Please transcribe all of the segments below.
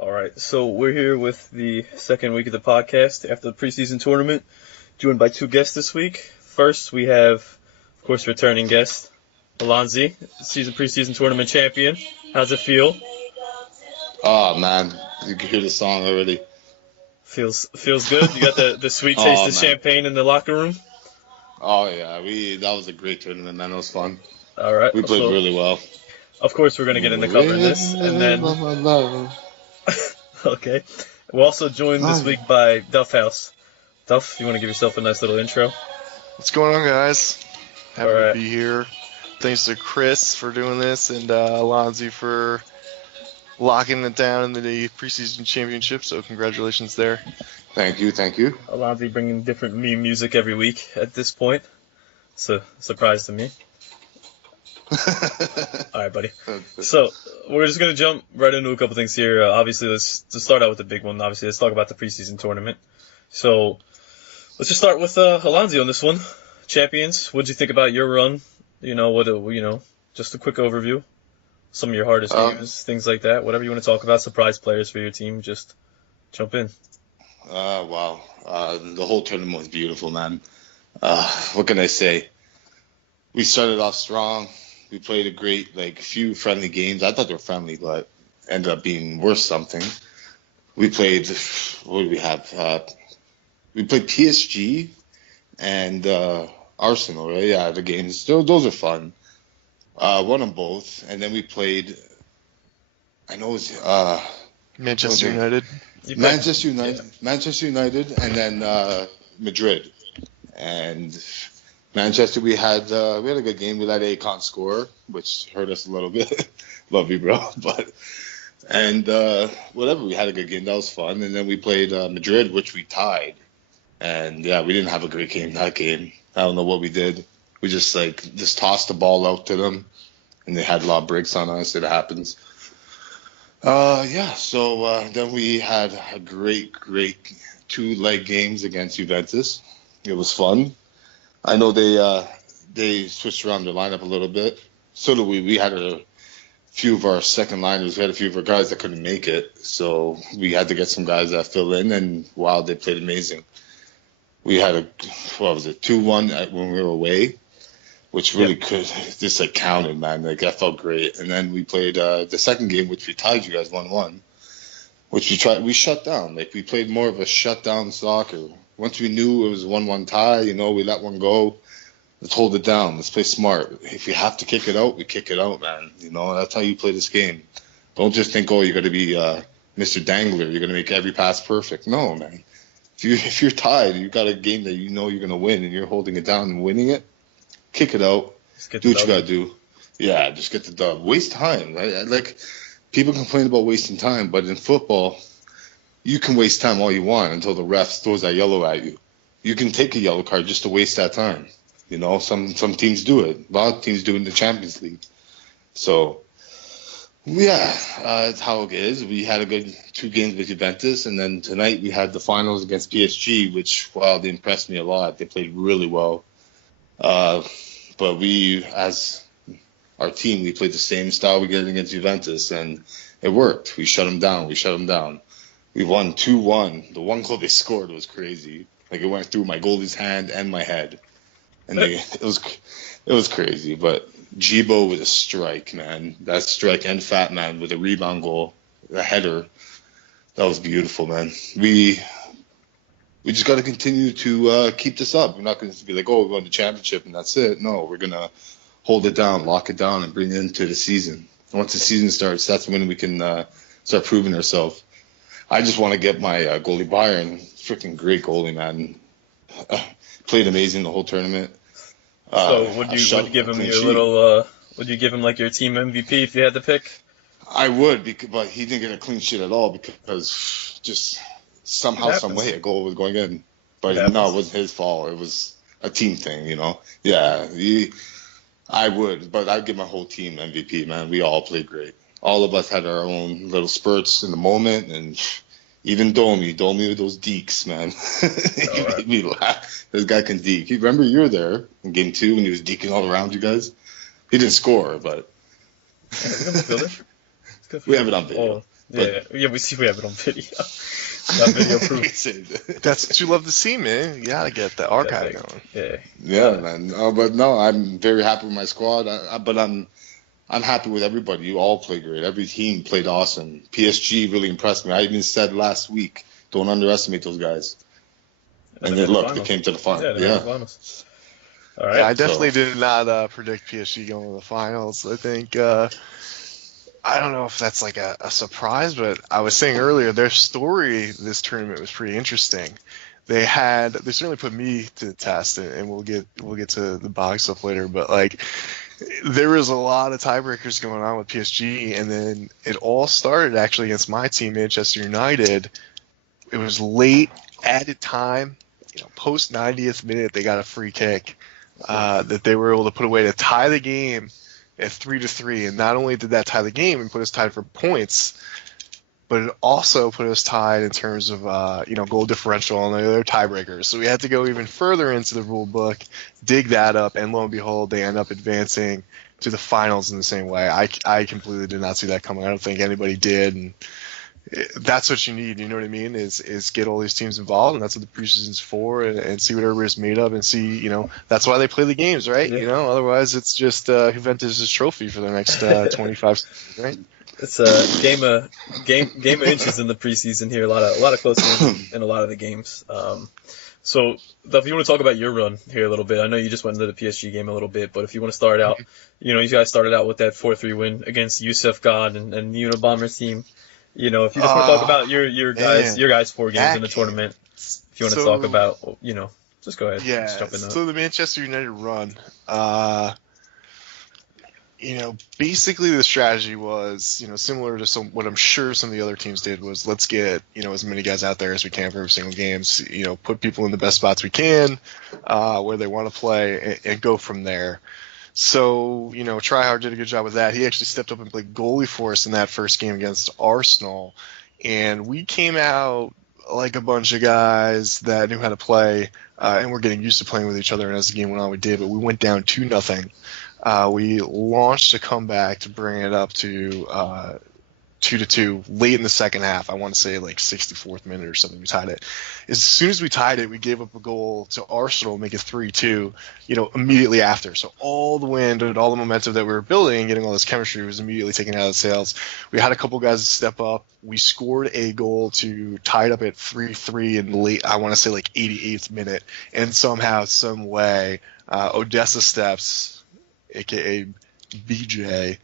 All right, so we're here with the second week of the podcast after the preseason tournament, joined by two guests this week. First, we have, of course, returning guest, Alonzi, preseason tournament champion. How's it feel? Oh man, you can hear the song already. Feels good. You got the sweet taste Oh of man. champagne in the locker room. Oh yeah, that was a great tournament, man. It was fun. All right, We played so really well. of course we're gonna get into covering this, and then okay, we're also joined this week by Duff House. Duff, you want to give yourself a nice little intro? What's going on, guys? Happy All right. to be here. Thanks to Chris for doing this and Alonzi for locking it down in the preseason championship. So congratulations there. Thank you. Alonzi bringing different meme music every week at this point. It's a surprise to me. All right, buddy. So we're just going to jump right into a couple things here. Obviously, let's start out with the big one. Obviously, let's talk about the preseason tournament. So let's just start with Alonzi on this one. Champions, what'd you think about your run? Just a quick overview. Some of your hardest games, things like that. Whatever you want to talk about, surprise players for your team, just jump in. Wow. The whole tournament was beautiful, man. What can I say? We started off strong. We played a great, few friendly games. I thought they were friendly, but ended up being worth something. We played, what did we have? We played PSG and Arsenal, right? Yeah, the games. Those are fun. Won them both. And then we played, I know it was... Manchester United. Manchester United, and then Madrid. And Manchester, we had a good game. We let Akon score, which hurt us a little bit. Love you, bro. Whatever, we had a good game. That was fun. And then we played Madrid, which we tied. And yeah, we didn't have a great game that game. I don't know what we did. We just tossed the ball out to them, and they had a lot of breaks on us. It happens. So then we had a great 2-leg games against Juventus. It was fun. I know they switched around their lineup a little bit. So did we. We had a few of our second liners. We had a few of our guys that couldn't make it. So we had to get some guys that fill in, and wow, they played amazing. We had 2-1 when we were away, which really counted, man. That felt great. And then we played the second game, which we tied you guys 1-1, which we shut down. We played more of a shutdown soccer. Once we knew it was a 1-1 tie, we let one go. Let's hold it down. Let's play smart. If we have to kick it out, we kick it out, man. That's how you play this game. Don't just think, you're going to be Mr. Dangler. You're going to make every pass perfect. No, man. If you're tied, you got a game that you're going to win, and you're holding it down and winning it, kick it out. Do what you got to do. Yeah, just get the dub. Waste time. Right? People complain about wasting time, but in football, you can waste time all you want until the ref throws that yellow at you. You can take a yellow card just to waste that time. Some teams do it. A lot of teams do it in the Champions League. So, yeah, that's how it is. We had a good 2 games with Juventus, and then tonight we had the finals against PSG, which, they impressed me a lot. They played really well. But we, as our team, we played the same style we did against Juventus, and it worked. We shut them down. We won 2-1. The one goal they scored was crazy. It went through my goalie's hand and my head. And it was crazy. But Jibo with a strike, man. That strike, and Fat Man with a rebound goal, a header. That was beautiful, man. We just got to continue to keep this up. We're not going to be we won the championship and that's it. No, we're going to hold it down, lock it down, and bring it into the season. Once the season starts, that's when we can start proving ourselves. I just want to get my goalie Byron, freaking great goalie, man. Played amazing the whole tournament. So would you give him your little? Would you give him your team MVP if you had to pick? I would, but he didn't get a clean sheet at all because just somehow, some way, a goal was going in. But no, it wasn't his fault. It was a team thing, Yeah, I would, but I'd give my whole team MVP, man. We all played great. All of us had our own little spurts in the moment, and even Domi with those deeks, man. He made me laugh. This guy can deke. Remember you were there in game 2 when he was deking all around you guys? He didn't score, but we have it on video. Yeah, we have it on video. Got video proof. That's what you love to see, man. You gotta get the archive going. Yeah, man. But no, I'm very happy with my squad. But I'm happy with everybody. You all played great. Every team played awesome. PSG really impressed me. I even said last week, don't underestimate those guys. And then look, they came to the final. Yeah. All right. Yeah, I definitely did not predict PSG going to the finals. I think I don't know if that's like a surprise, but I was saying earlier their story this tournament was pretty interesting. They certainly put me to the test, and we'll get to the box stuff later. But like, there was a lot of tiebreakers going on with PSG, and then it all started actually against my team, Manchester United. It was late, added time, post 90th minute, they got a free kick that they were able to put away to tie the game at 3-3. And not only did that tie the game and put us tied for points, but it also put us tied in terms of goal differential on the other tiebreakers. So we had to go even further into the rule book, dig that up, and lo and behold, they end up advancing to the finals in the same way. I completely did not see that coming. I don't think anybody did, and that's what you need. You know what I mean? Is get all these teams involved, and that's what the preseason's for, and see what everybody's made of, and see that's why they play the games, right? Yeah. Otherwise it's just Juventus' trophy for the next 25 seasons, right? It's a game of inches in the preseason here. A lot of close games in a lot of the games. So, Duff, you want to talk about your run here a little bit? I know you just went into the PSG game a little bit, but if you want to start out, you guys started out with that 4-3 win against Yusuf God and the Unabomber team. If you just want to talk about your guys' 4 games in the tournament, if you want to talk about, just go ahead. Yeah. Just jump in So the Manchester United run. Basically the strategy was, similar to what I'm sure some of the other teams did was let's get, as many guys out there as we can for every single games, put people in the best spots we can, where they want to play and go from there. So, Tryhard did a good job with that. He actually stepped up and played goalie for us in that first game against Arsenal. And we came out like a bunch of guys that knew how to play, and we're getting used to playing with each other. And as the game went on, we did, but we went down 2-0. We launched a comeback to bring it up to 2-2 late in the second half. I want to say like 64th minute or something. We tied it. As soon as we tied it, we gave up a goal to Arsenal, make it 3-2. Immediately after. So all the wind and all the momentum that we were building and getting all this chemistry was immediately taken out of the sails. We had a couple guys step up. We scored a goal to tie it up at 3-3 in late. I want to say like 88th minute, and somehow, some way, Odessa Steps, aka BJ,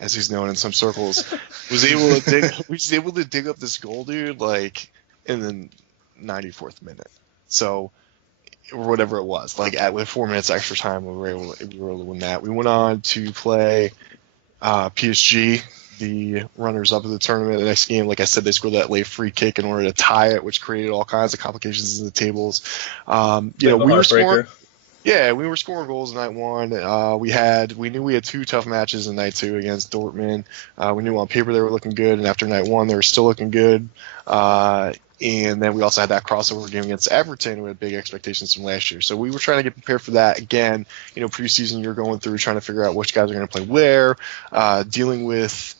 as he's known in some circles, was able to dig up this goal, dude, like in the 94th minute. So, or whatever it was, like with 4 minutes extra time, we were able to win that. We went on to play PSG, the runners up of the tournament. The next game, like I said, they scored that late free kick in order to tie it, which created all kinds of complications in the tables. We were scoring. Yeah, we were scoring goals in night 1. We knew we had 2 tough matches in night 2 against Dortmund. We knew on paper they were looking good, and after night 1 they were still looking good. And then we also had that crossover game against Everton. We had big expectations from last year, so we were trying to get prepared for that. Again, preseason you're going through trying to figure out which guys are going to play where, dealing with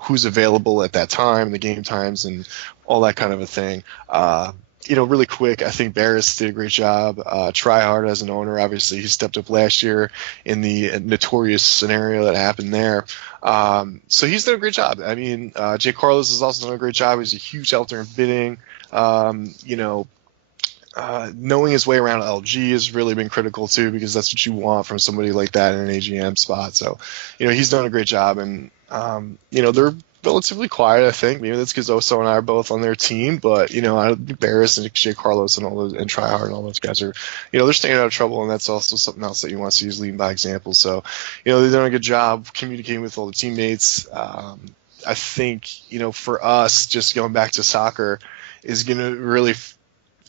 who's available at that time, the game times, and all that kind of a thing. Really quick, I think Barris did a great job. Tryhard as an owner, obviously, he stepped up last year in the notorious scenario that happened there. So he's done a great job. I mean, Jay Carlos has also done a great job. He's a huge help during bidding. Knowing his way around LG has really been critical too, because that's what you want from somebody like that in an AGM spot. So, he's done a great job, and they're relatively quiet. I think maybe that's because Oso and I are both on their team, but Barris and Jay Carlos and all those, and Tryhard and all those guys are, they're staying out of trouble, and that's also something else that you want to see is leading by example. So, they've done a good job communicating with all the teammates. I think for us, just going back to soccer, is going to really.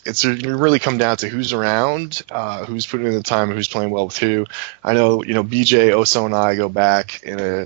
It's going to really come down to who's around, who's putting in the time, and who's playing well with who. I know, BJ, Oso, and I go back in a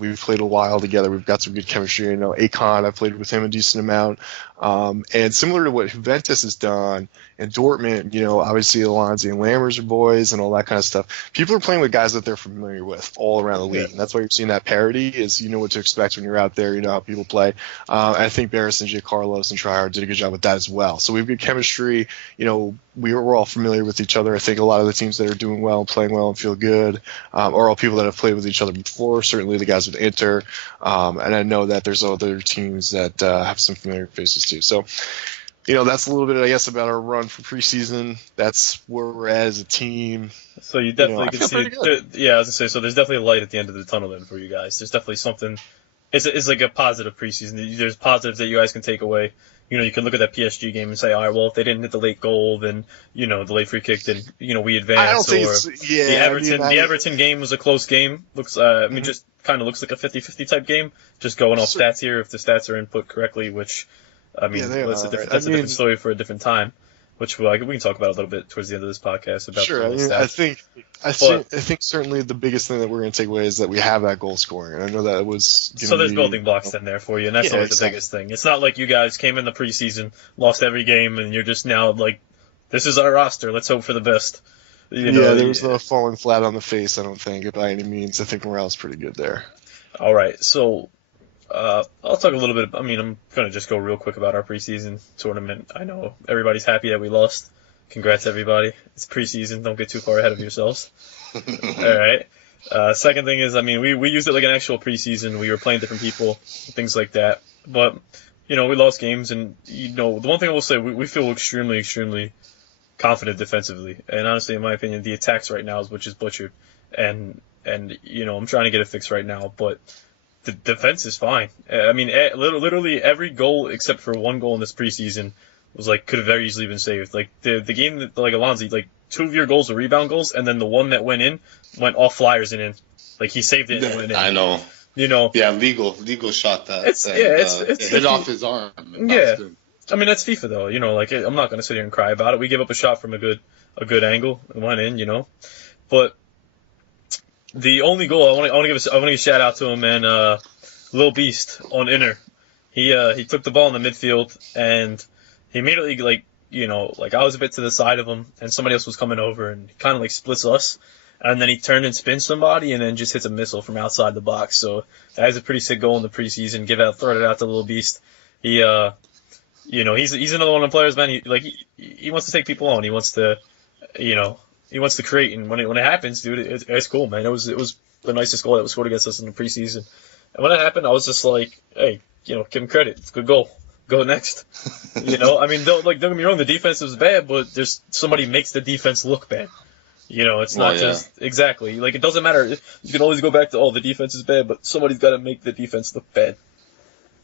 We've played a while together. We've got some good chemistry. You know, Akon, I've played with him a decent amount. And similar to what Juventus has done and Dortmund, you know, obviously Alonzi and Lammers are boys and all that kind of stuff. People are playing with guys that they're familiar with all around the league. Yeah. And that's why you're seeing that parity is you know what to expect when you're out there. You know how people play. I think Barris and Giancarlos and Tryhard did a good job with that as well. So we've got chemistry. You know, we're all familiar with each other. I think a lot of the teams that are doing well and playing well and feel good are all people that have played with each other before, certainly the guys with Inter. And I know that there's other teams that have some familiar faces too. So, you know, that's a little bit, I guess, about our run for preseason. That's where we're at as a team. So you definitely I can feel see, pretty good. yeah, I was gonna say, so there's definitely a light at the end of the tunnel then for you guys. There's definitely something. It's like a positive preseason. There's positives that you guys can take away. You know, you can look at that PSG game and say, all right, well, if they didn't hit the late goal, then, you know, the late free kick, then, you know, we advanced. I don't think or it's, yeah. the Everton game was a close game. Looks, just kind of looks like a 50-50 type game. Just going off stats here, if the stats are input correctly, which, that's a different story for a different time. Which we can talk about a little bit towards the end of this podcast about sure. the stats. I think certainly the biggest thing that we're going to take away is that we have that goal scoring, and I know that was. So there's building blocks in there for you, and that's always the biggest thing. It's not like you guys came in the preseason, lost every game, and you're just now like, this is our roster. Let's hope for the best. There was no falling flat on the face. I don't think by any means. I think morale's pretty good there. All right, so. I'll talk a little bit. I'm going to just go real quick about our preseason tournament. I know everybody's happy that we lost. Congrats, everybody. It's preseason. Don't get too far ahead of yourselves. All right. Second thing is, we used it like an actual preseason. We were playing different people, things like that. But, you know, we lost games. And, you know, the one thing I will say, we feel extremely, extremely confident defensively. And honestly, in my opinion, the attacks right now is which is butchered. And you know, I'm trying to get it fixed right now. But the defense is fine. Literally every goal except for one goal in this preseason was could have very easily been saved. Like the game that Alonzi, 2 of your goals were rebound goals, and then the one that went in went off flyers and in. Like he saved it and went in. I know. You know. Yeah, legal shot that. It's it hit off his arm. Yeah. That's FIFA though. You know, I'm not gonna sit here and cry about it. We gave up a shot from a good angle and went in. You know, but. The only goal I want to give a shout out to him, man. Lil Beast on Inter. He took the ball in the midfield and he immediately I was a bit to the side of him and somebody else was coming over and he kind of splits us and then he turned and spins somebody and then just hits a missile from outside the box. So that is a pretty sick goal in the preseason. Throw it out to Lil Beast. He he's another one of the players, man. He wants to take people on. He wants to he wants to create, and when it happens, dude, it's cool, man. It was the nicest goal that was scored against us in the preseason. And when it happened, I was just like, hey, give him credit. It's a good goal. Go next. Don't get me wrong, the defense was bad, but there's somebody makes the defense look bad. It's not just exactly it doesn't matter. You can always go back to the defense is bad, but somebody's got to make the defense look bad.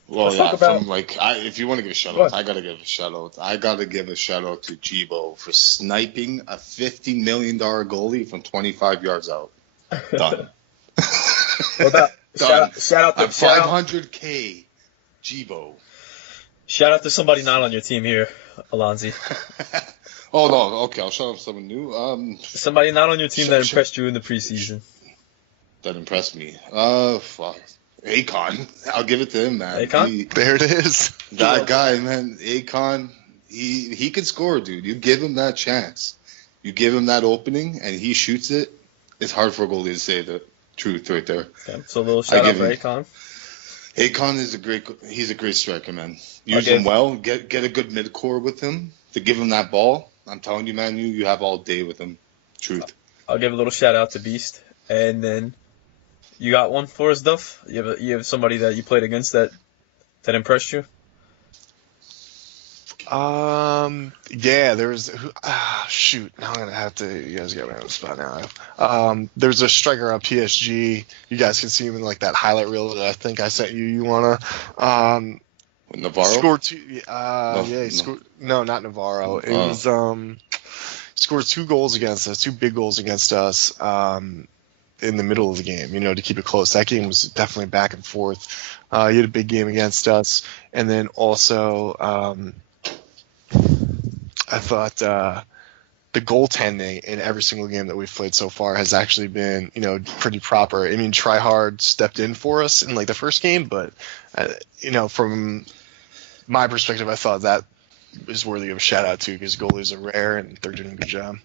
Well, if you want to give a shout out, I gotta give a shout out. I gotta give a shout out to Jibo for sniping a $50 million goalie from 25 yards out. Done. What about shout out to $500K, Jibo. Shout out to somebody not on your team here, Alonzi. Oh no, okay, I'll shout out someone new. Somebody not on your team that impressed you in the preseason. That impressed me. Fuck. Akon, I'll give it to him, man. Akon? There it is. That guy, man. Akon, he can score, dude. You give him that chance. You give him that opening, and he shoots it. It's hard for a goalie to say the truth right there. Okay, so a little shout out for Akon. Akon is he's a great striker, man. Use him well. Get a good mid-core with him to give him that ball. I'm telling you, man, you have all day with him. Truth. I'll give a little shout out to Beast, and then. You got one for us, Duff? You have somebody that you played against that impressed you? There was shoot. Now I'm gonna have to. You guys got me on the spot now. There's a striker on PSG. You guys can see him in that highlight reel that I think I sent you. You wanna? Navarro scored 2. He scored. No, not Navarro. It was scored 2 goals against us. 2 big goals against us. In the middle of the game, to keep it close. That game was definitely back and forth. He had a big game against us. And then also, I thought the goaltending in every single game that we've played so far has actually been, pretty proper. I mean, Try Hard stepped in for us in like the first game, but from my perspective, I thought that is worthy of a shout out too, because goalies are rare and they're doing a good job.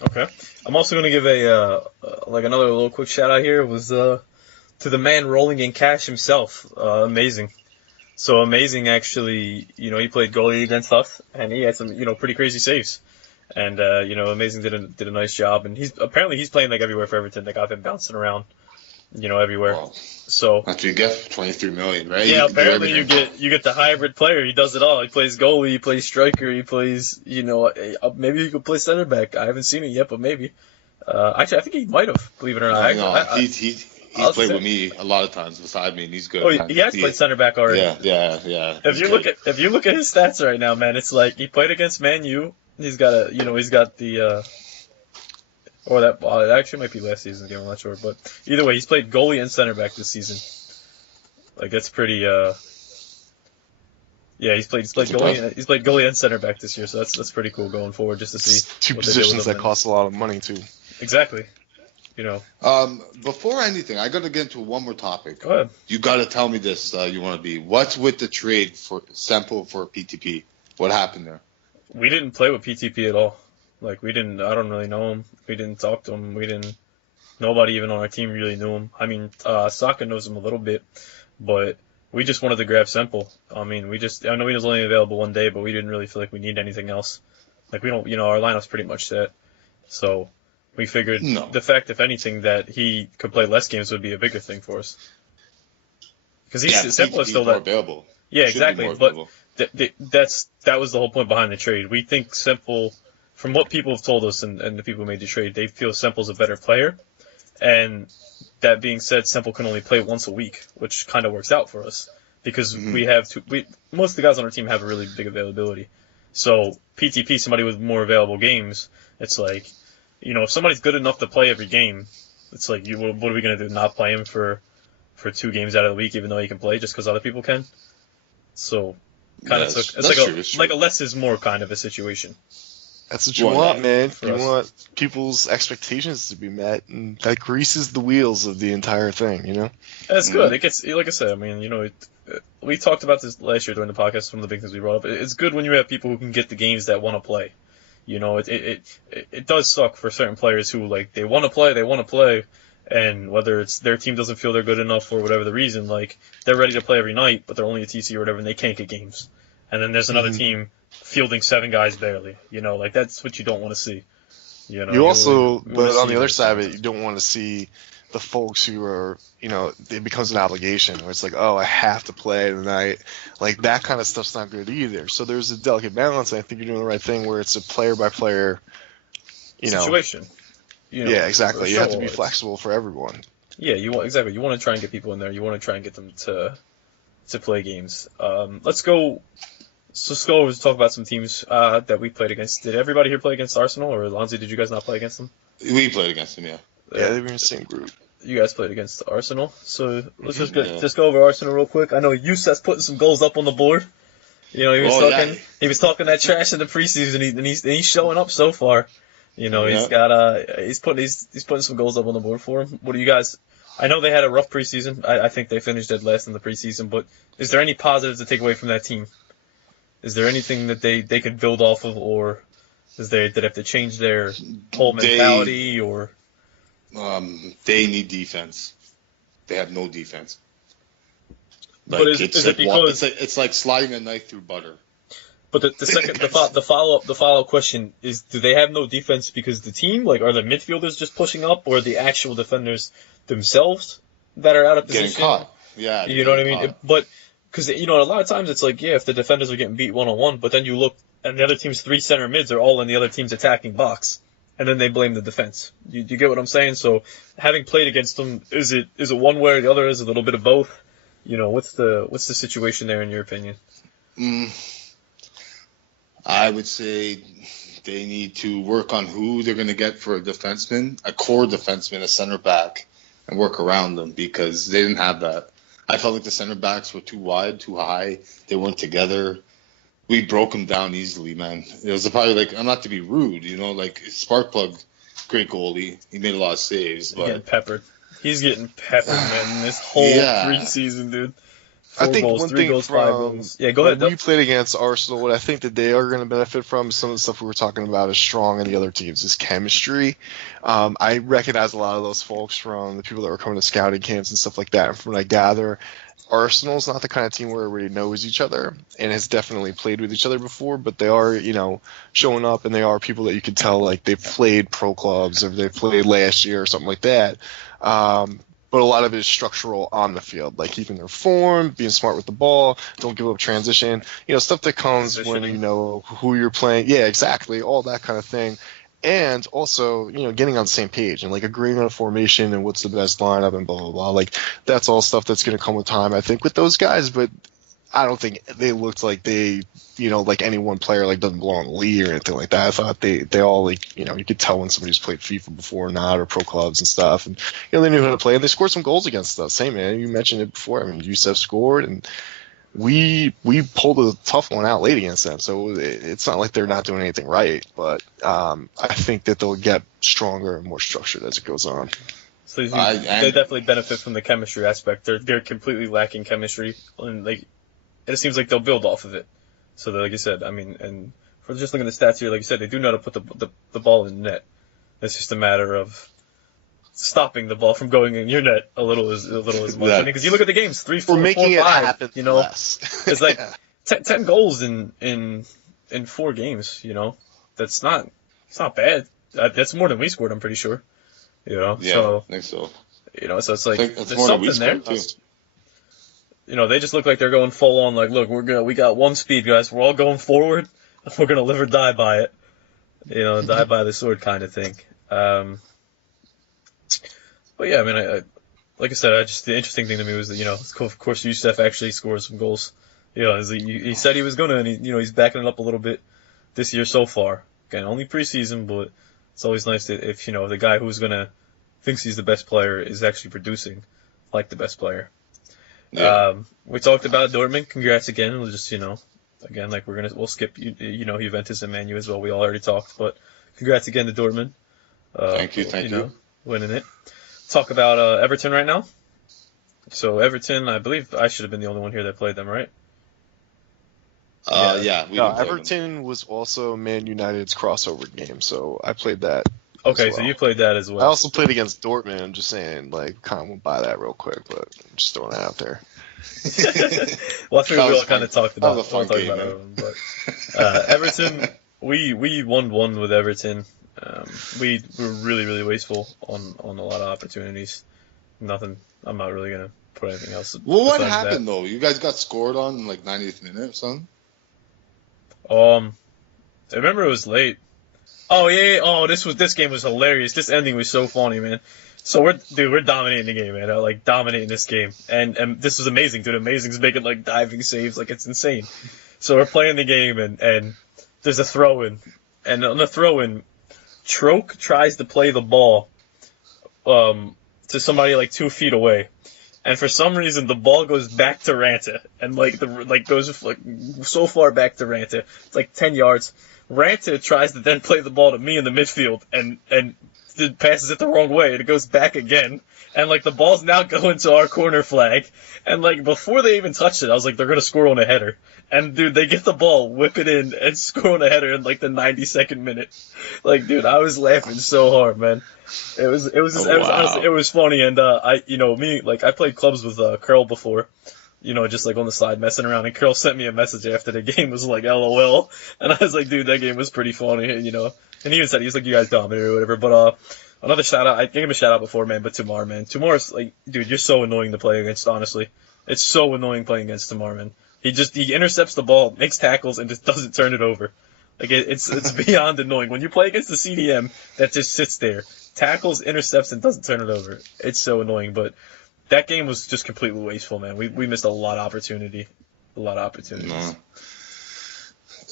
Okay, I'm also gonna give a another little quick shout out here was to the man rolling in cash himself. Amazing. So Amazing actually, he played goalie against us, and he had some, pretty crazy saves. And, Amazing did a nice job, and he's playing like everywhere for Everton. They got him bouncing around, everywhere. Well, So that's what you get for 23 million, right? yeah, apparently you get the hybrid player. He does it all. He plays goalie, he plays striker, he plays, maybe he could play center back. I haven't seen it yet, but maybe. Actually, I think he might have, believe it or not. He's played with me a lot of times beside me, and he's good. Oh, he has played center back already. Yeah. If you look at his stats right now, man, it's like he played against Man U. He's got the it actually might be last season's game. I'm not sure, but either way, he's played goalie and center back this season. Like that's pretty. He's played goalie and center back this year, so that's pretty cool going forward. Just to see it's two positions that cost a lot of money too. Exactly. Before anything, I got to get into one more topic. Go ahead. You got to tell me this. You want to be what's with the trade for Semple for PtP? What happened there? We didn't play with PtP at all. Like I don't really know him. We didn't talk to him. Nobody even on our team really knew him. I mean, Saka knows him a little bit, but we just wanted to grab Semple. I mean, I know he was only available one day, but we didn't really feel like we need anything else. Like we don't, our lineup's pretty much set. So we figured the fact, if anything, that he could play less games would be a bigger thing for us. Because Semple is still available. Yeah, exactly. But that was the whole point behind the trade. We think Semple, from what people have told us and the people who made the trade, they feel Semple's a better player. And that being said, Semple can only play once a week, which kind of works out for us because most of the guys on our team have a really big availability. So PtP, somebody with more available games, it's like, if somebody's good enough to play every game, it's like, what are we going to do? Not play him for 2 games out of the week, even though he can play just because other people can? So, it's like a less is more kind of a situation. That's what you want, man. You want people's expectations to be met, and that greases the wheels of the entire thing, That's good. It gets, like I said, I mean, we talked about this last year during the podcast, one of the big things we brought up. It's good when you have people who can get the games that want to play. It does suck for certain players who, like, they want to play, and whether it's their team doesn't feel they're good enough for whatever the reason, like, they're ready to play every night, but they're only a TC or whatever, and they can't get games. And then there's another team fielding 7 guys barely, like, that's what you don't want to see. You also, but on the other side of it, you don't want to see the folks who are, it becomes an obligation where it's like, oh, I have to play tonight. Like, that kind of stuff's not good either. So there's a delicate balance, and I think you're doing the right thing where it's a player-by-player, situation. Yeah, exactly. You have to be flexible for everyone. Yeah, you want to try and get people in there. You want to try and get them to play games. Let's go over to talk about some teams that we played against. Did everybody here play against Arsenal, or Alonzi, did you guys not play against them? We played against them, yeah. Yeah, they were in the same group. You guys played against Arsenal, so let's just go over Arsenal real quick. I know Yusef's putting some goals up on the board. He was talking that trash in the preseason, and he's showing up so far. He's putting some goals up on the board for him. What do you guys? I know they had a rough preseason. I think they finished dead last in the preseason, but is there any positives to take away from that team? Is there anything that they could build off of, or did they have to change their whole mentality, or? They need defense. They have no defense. Like, but is it because it's like sliding a knife through butter? But the follow up question is: do they have no defense because the team, like, are the midfielders just pushing up, or the actual defenders themselves that are out of position? Getting caught. Yeah. You know what I mean? But because a lot of times it's like, yeah, if the defenders are getting beat 1-on-1, but then you look and the other team's 3 center mids are all in the other team's attacking box. And then they blame the defense. You get what I'm saying? So having played against them, is it one way or the other? Is it a little bit of both? What's the situation there in your opinion? I would say they need to work on who they're going to get for a defenseman, a core defenseman, a center back, and work around them because they didn't have that. I felt like the center backs were too wide, too high. They weren't together. we broke him down easily, man. It was probably like, I'm not to be rude, like Sparkplug, great goalie. He made a lot of saves, He's but getting peppered. He's getting peppered, man. This whole preseason, dude. I think goals, one 3 thing goals, from 5 goals. Yeah, go ahead. We played against Arsenal. What I think that they are going to benefit from is some of the stuff we were talking about is strong in the other teams is chemistry. I recognize a lot of those folks from the people that were coming to scouting camps and stuff like that. And from what I gather, Arsenal's not the kind of team where everybody knows each other and has definitely played with each other before, but they are, showing up and they are people that you can tell like they've played pro clubs or they played last year or something like that. But a lot of it is structural on the field, like keeping their form, being smart with the ball, don't give up transition, stuff that comes when you know who you're playing. Yeah, exactly, all that kind of thing. And also, getting on the same page and like agreeing on a formation and what's the best lineup and blah, blah, blah. Like that's all stuff that's going to come with time, I think, with those guys. But I don't think they looked like they, like any one player like doesn't belong in the league or anything like that. I thought they all like, you could tell when somebody's played FIFA before or not, or pro clubs and stuff. And, they knew how to play and they scored some goals against us. Hey man, you mentioned it before. I mean, Youssef scored and we pulled a tough one out late against them. So it's not like they're not doing anything right, but I think that they'll get stronger and more structured as it goes on. So they definitely benefit from the chemistry aspect. They're completely lacking chemistry, and it seems like they'll build off of it. So like you said, I mean, and for just looking at the stats here, like you said, they do know how to put the ball in the net. It's just a matter of stopping the ball from going in your net a little as much. Because you look at the games, 3, 4, 4, 5, happen less. It's like 10 goals in 4 games. It's not bad. That's more than we scored. I'm pretty sure. Yeah, so I think so. So it's like it's there's more than we something there. too. They just look like they're going full on. Like, look, we got one speed, guys. We're all going forward. We're gonna live or die by it. Die by the sword kind of thing. But yeah, I mean, like I said, the interesting thing to me was that of course, Youssef actually scored some goals. He said he was gonna, and he's backing it up a little bit this year so far. Again, only preseason, but it's always nice that if the guy who's thinks he's the best player is actually producing like the best player. Yeah. We talked about Dortmund. Congrats again. We'll just again, like we'll skip Juventus and Man U as well. We already talked, but congrats again to Dortmund. Thank you. Winning it. Talk about Everton right now. So Everton, I believe I should have been the only one here that played them, right? Everton was also Man United's crossover game, so I played that. Okay, so you played that as well. I also played against Dortmund. I'm just saying, like, kind of went by that real quick, but I'm just throwing that out there. Well, I figured we all kind of talked about it. But Everton, we won one with Everton. We were really, really wasteful on a lot of opportunities. Nothing. I'm not really gonna put anything else. Well, what happened though? You guys got scored on in like 90th minute or something? I remember it was late. Oh yeah. Oh, this game was hilarious. This ending was so funny, man. So we're dominating the game, man. Like dominating this game, and this was amazing, dude. Amazing's making like diving saves, like it's insane. So we're playing the game, and there's a throw in, and on the throw in, Troke tries to play the ball, to somebody like 2 feet away, and for some reason the ball goes back to Ranta, and goes like so far back to Ranta, it's like 10 yards. Ranta tries to then play the ball to me in the midfield, and it passes it the wrong way, and it goes back again, and like the ball's now going to our corner flag, and like before they even touched it, I was like, they're gonna score on a header, and dude, they get the ball, whip it in, and score on a header in like the 92nd minute. Like, dude, I was laughing so hard, man. It was honestly, it was funny, and I played clubs with Curl before. Just like on the side messing around, and Curl sent me a message after the game, was like, LOL, and I was like, dude, that game was pretty funny, and he even said, he was like, you guys dominated or whatever, but another shout out, I gave him a shout out before, man, but Tamar, man, Tamar's like, dude, you're so annoying to play against, honestly. It's so annoying playing against Tamar, man. He intercepts the ball, makes tackles, and just doesn't turn it over. Like, it's beyond annoying. When you play against the CDM that just sits there, tackles, intercepts, and doesn't turn it over, it's so annoying, but that game was just completely wasteful, man. We missed a lot of opportunity. A lot of opportunities. No.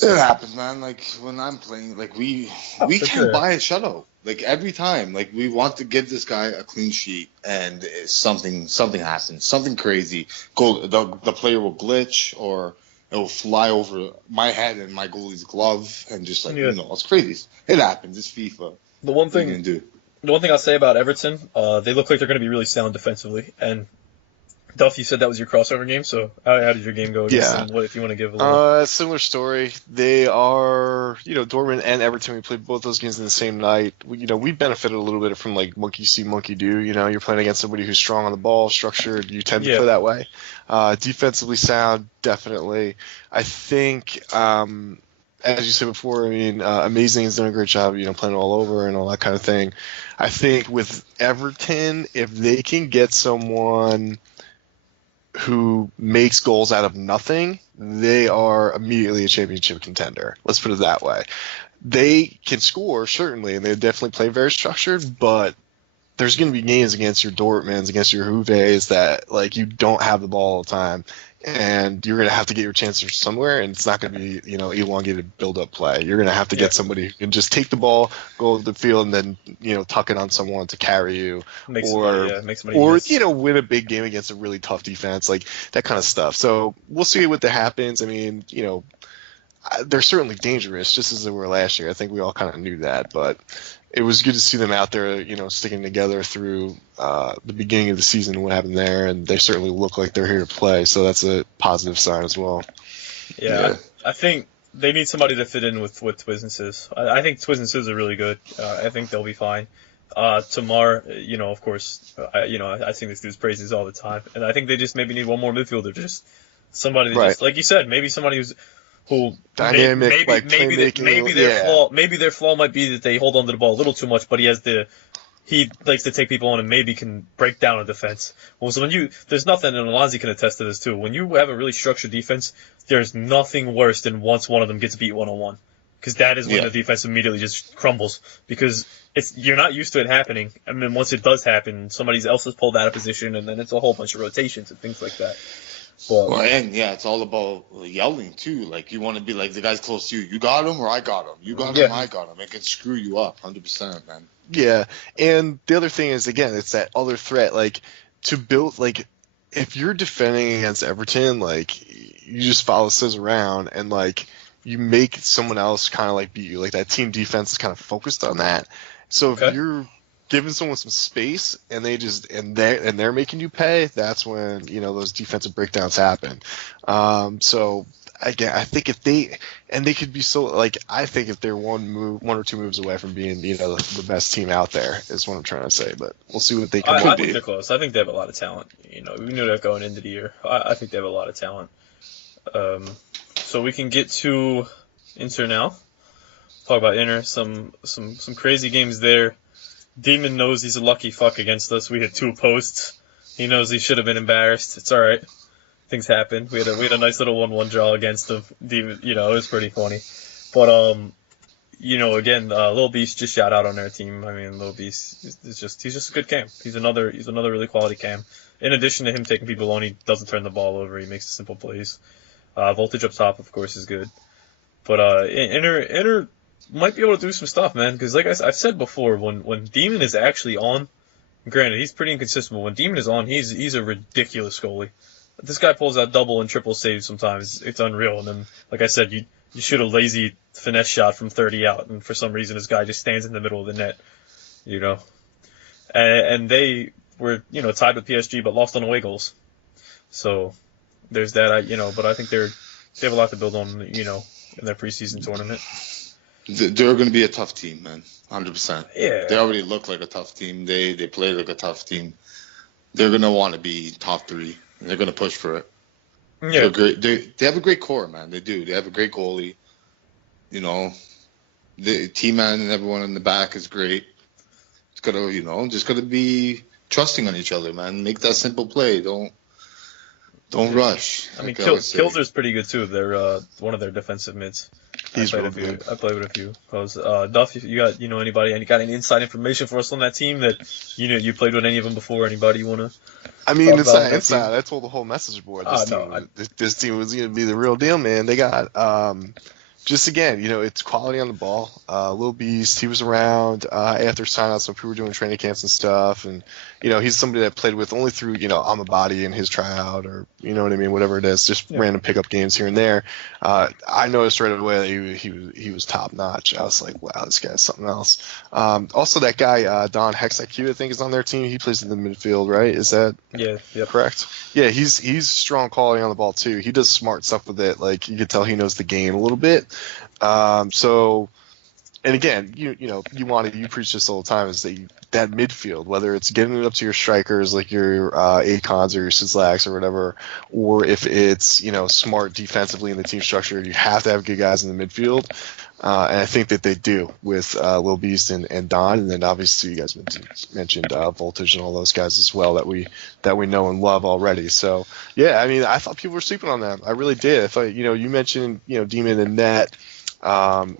It happens, man. Like, when I'm playing, like, we can't buy a shutout. Like, every time. Like, we want to give this guy a clean sheet, and something happens. Something crazy. The player will glitch, or it'll fly over my head and my goalie's glove, and just like, Yeah. it's crazy. It happens. It's FIFA. The one What are you thing gonna do? The one thing I'll say about Everton, they look like they're going to be really sound defensively. And Duff, you said that was your crossover game, so how did your game go against them? What if you want to give a little? Similar story. They are, Dortmund and Everton. We played both those games in the same night. We benefited a little bit from like monkey see, monkey do. You're playing against somebody who's strong on the ball, structured. You tend to play that way. Defensively sound, definitely. I think, as you said before, Amazing has done a great job, playing all over and all that kind of thing. I think with Everton, if they can get someone who makes goals out of nothing, they are immediately a championship contender. Let's put it that way. They can score, certainly, and they definitely play very structured, but there's going to be games against your Dortmunds, against your Juves that, like, you don't have the ball all the time, and you're going to have to get your chances somewhere, and it's not going to be, elongated build-up play. You're going to have to get somebody who can just take the ball, go to the field, and then, tuck it on someone to carry you, make somebody miss. Win a big game against a really tough defense, like that kind of stuff. So we'll see what happens. They're certainly dangerous, just as they were last year. I think we all kind of knew that, but it was good to see them out there, sticking together through the beginning of the season and what happened there, and they certainly look like they're here to play, so that's a positive sign as well. Yeah. I think they need somebody to fit in with Twiz and Sis. I think Twiz and Sis are really good. I think they'll be fine. Tamar, of course, I sing this dude's praises all the time, and I think they just maybe need one more midfielder, just somebody that just, like you said, maybe somebody who dynamic, maybe their flaw might be that they hold on to the ball a little too much, but he likes to take people on and maybe can break down a defense. Well, so there's nothing, and Alonzi can attest to this too. When you have a really structured defense, there's nothing worse than once one of them gets beat 1-on-1, because that is when the defense immediately just crumbles, because you're not used to it happening, and then once it does happen, somebody else is pulled out of position, and then it's a whole bunch of rotations and things like that. It's all about yelling too. Like, you want to be like the guys close to you. You got him, or I got him. You got him, I got him. It can screw you up, 100%, man. Yeah, and the other thing is, again, it's that other threat. Like, to build, like, if you're defending against Everton, like, you just follow Sis around and, like, you make someone else kind of, like, beat you. Like, that team defense is kind of focused on that. So if you're giving someone some space and they're making you pay, that's when, those defensive breakdowns happen. So again, I think if they could be so, like, I think if they're one or two moves away from being, the best team out there is what I'm trying to say, but we'll see what they can do. I think they're close. I think they have a lot of talent. We knew that going into the year. I think they have a lot of talent. So we can get to Inter now. Talk about Inter. Some crazy games there. Demon knows he's a lucky fuck against us. We hit 2 posts. He knows he should have been embarrassed. It's all right. Things happen. We had a nice little 1-1 draw against him. Demon, it was pretty funny. But again, Lil Beast, just shout out on their team. Lil Beast he's just a good cam. He's another really quality cam. In addition to him taking people on, he doesn't turn the ball over. He makes simple plays. Voltage up top, of course, is good. But Inter might be able to do some stuff, man. Because like I've said before, when Demon is actually on, granted he's pretty inconsistent, but when Demon is on, he's a ridiculous goalie. This guy pulls out double and triple saves sometimes. It's unreal. And then, like I said, you shoot a lazy finesse shot from 30 out, and for some reason this guy just stands in the middle of the net. And they were tied with PSG, but lost on away goals. So there's that. But I think they have a lot to build on. In their preseason tournament. They're going to be a tough team, man. 100%. Yeah. They already look like a tough team. They play like a tough team. They're going to want to be top 3. And they're going to push for it. Yeah. They're great. They have a great core, man. They do. They have a great goalie. The T-Man and everyone in the back is great. It's got to, just got to be trusting on each other, man. Make that simple play. Don't rush. Kilder's pretty good too. They're one of their defensive mids. He's real good. I played with a few. Duff, you got anybody? And you got any inside information for us on that team that you played with any of them before? Anybody you want to? It's not inside. That's all the whole message board. This team was going to be the real deal, man. They got just again, it's quality on the ball. Lil Beast, he was around after sign-out, so people were doing training camps and stuff. And, he's somebody that played with only through, I'm a body in his tryout or, you know what I mean, whatever it is, just random pickup games here and there. I noticed right away that he was top-notch. I was like, wow, this guy's something else. Also, that guy, Don Hexaq, I think, is on their team. He plays in the midfield, right? Is that correct? Yeah, he's strong quality on the ball, too. He does smart stuff with it. Like, you could tell he knows the game a little bit. So, and again, you preach this all the time, is that midfield, whether it's getting it up to your strikers like your Akons or your Sislaks or whatever, or if it's smart defensively in the team structure, you have to have good guys in the midfield. And I think that they do with Lil Beast and Don, and then obviously you guys mentioned Voltage and all those guys as well that we know and love already. So yeah, I mean, I thought people were sleeping on them. I really did. I thought you mentioned Demon and Net.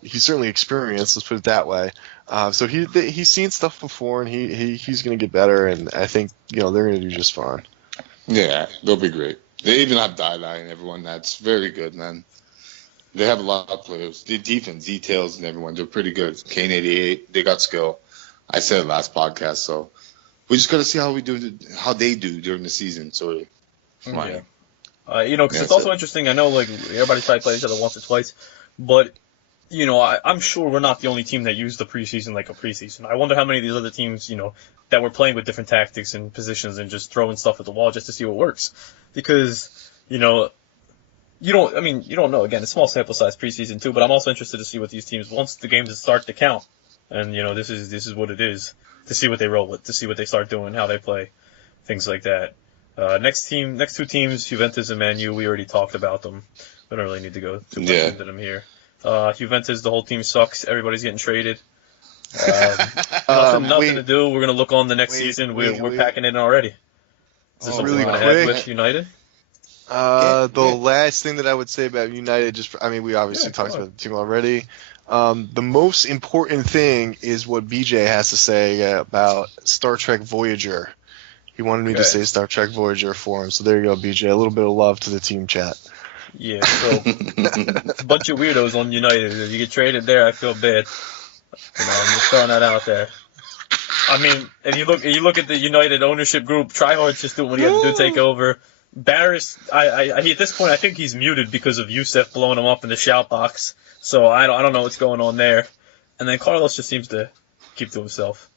He's certainly experienced. Let's put it that way. So he's seen stuff before, and he's going to get better. And I think they're going to do just fine. Yeah, they'll be great. They even have Dai and everyone. That's very good, man. They have a lot of players. The defense, details, and everyone, they're pretty good. Kane 88, they got skill. I said it last podcast, so we just got to see how they do during the season. So, fine. Because it's also interesting. I know, like, everybody's probably played each other once or twice, but I'm sure we're not the only team that used the preseason like a preseason. I wonder how many of these other teams, that were playing with different tactics and positions and just throwing stuff at the wall just to see what works. Because, you don't know. Again, it's small sample size preseason too, but I'm also interested to see what these teams, once the games start to count, and this is what it is, to see what they roll with, to see what they start doing, how they play, things like that. Next two teams, Juventus and Man U, we already talked about them. We don't really need to go too much into them here. Juventus, the whole team sucks. Everybody's getting traded. Nothing to do. We're gonna look on the next season. We're packing it in already. Is there something really you want to add quick? with United? The last thing that I would say about United, we obviously talked about the team already. The most important thing is what BJ has to say about Star Trek Voyager. He wanted me to say Star Trek Voyager for him, so there you go, BJ. A little bit of love to the team chat. Yeah, so it's a bunch of weirdos on United. If you get traded there, I feel bad. I'm just throwing that out there. I mean, if you look at the United ownership group, Tryhard's just doing what he had to do, take over. Barris, at this point, I think he's muted because of Youssef blowing him up in the shout box. So I don't know what's going on there. And then Carlos just seems to keep to himself.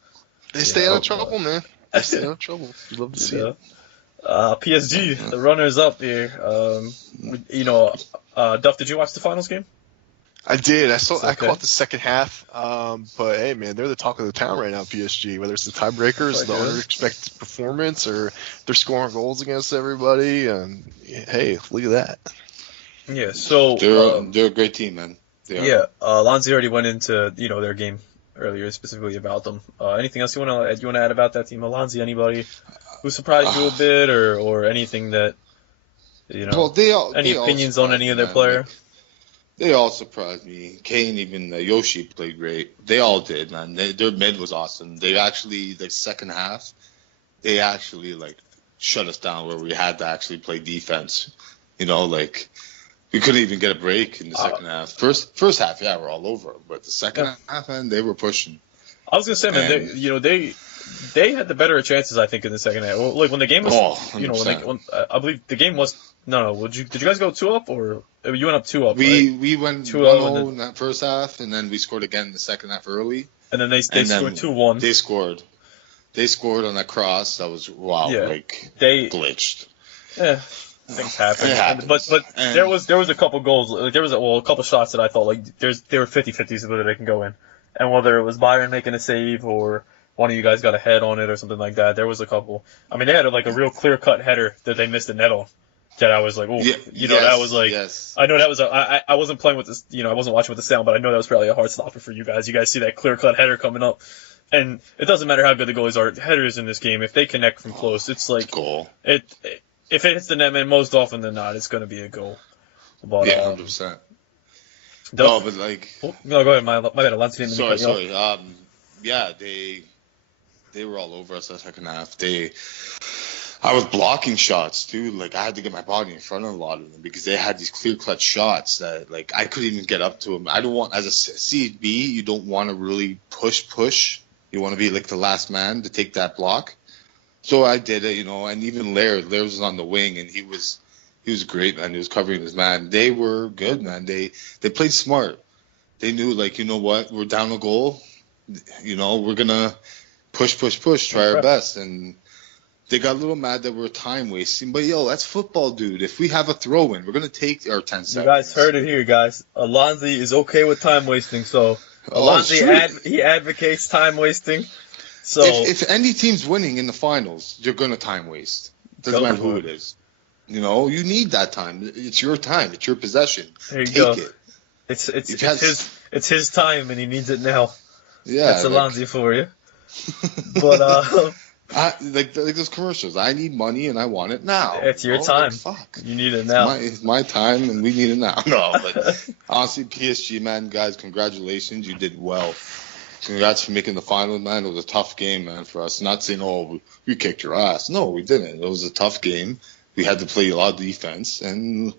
They stay out of trouble, man. They stay out of trouble. You love to see it. PSG, the runners up here. Duff, did you watch the finals game? I did. I caught the second half. But hey, man, they're the talk of the town right now. PSG, whether it's the tiebreakers, the unexpected performance, or they're scoring goals against everybody. And hey, look at that. Yeah. So they're a great team, man. Alonzi already went into their game earlier, specifically about them. Anything else you want to add about that team, Alonzi? Anybody who surprised you a bit, or anything that Well, any opinions on any of their player? They all surprised me. Kane, even Yoshi played great. They all did, man. Their mid was awesome. They actually, the second half, they actually shut us down where we had to actually play defense. We couldn't even get a break in the second half. First half, we're all over. But the second half, man, they were pushing. I was gonna say, man, they had the better chances, I think, in the second half. Well, when the game was, I believe the game was. No. Did you guys go 2-up, or you went up 2-up? We went 2-0 in that first half, and then we scored again in the second half early. And then they scored 2-1. They scored on that cross. That was they glitched. Yeah, things happen. But there was a couple goals. There was a couple shots that I thought they were 50-50s whether they can go in, and whether it was Byron making a save or one of you guys got a head on it or something like that. There was a couple. I mean, they had a real clear-cut header that they missed the net on. That I was like, oh, that was yes. I know that was I wasn't playing with this, I wasn't watching with the sound, but I know that was probably a hard stopper for you guys. You guys see that clear-cut header coming up, and it doesn't matter how good the goalies are. Headers in this game, if they connect from close, it's goal. If it hits the net, man, most often than not, it's going to be a goal. But, 100%. No, but no, go ahead. My bad. Alonzi didn't sorry. They were all over us that second half. I was blocking shots too. Like I had to get my body in front of a lot of them because they had these clear-cut shots that like I couldn't even get up to them. I don't want, as a CB, you don't want to really push. You want to be like the last man to take that block. So I did it, and even Laird was on the wing, and he was great, man. He was covering his man. They were good, man. They played smart. They knew, like, you know what, we're down a goal. We're gonna push, try our best, and they got a little mad that we're time wasting. But that's football, dude. If we have a throw in, we're gonna take our 10 seconds. You guys heard it here, guys. Alonzi is okay with time wasting, so Alonzi he advocates time wasting. So if any team's winning in the finals, you're gonna time waste. Doesn't matter who it is. You need that time. It's your time. It's your possession. There you Take go. it. It's his time, and he needs it now. Yeah, that's Alonzi for you. But like those commercials. I need money and I want it now. It's your time. Fuck. You need it now. It's my time and we need it now. No, but honestly, PSG, man, guys, congratulations. You did well. Congrats for making the final, man. It was a tough game, man, for us. Not saying, we kicked your ass. No, we didn't. It was a tough game. We had to play a lot of defense, and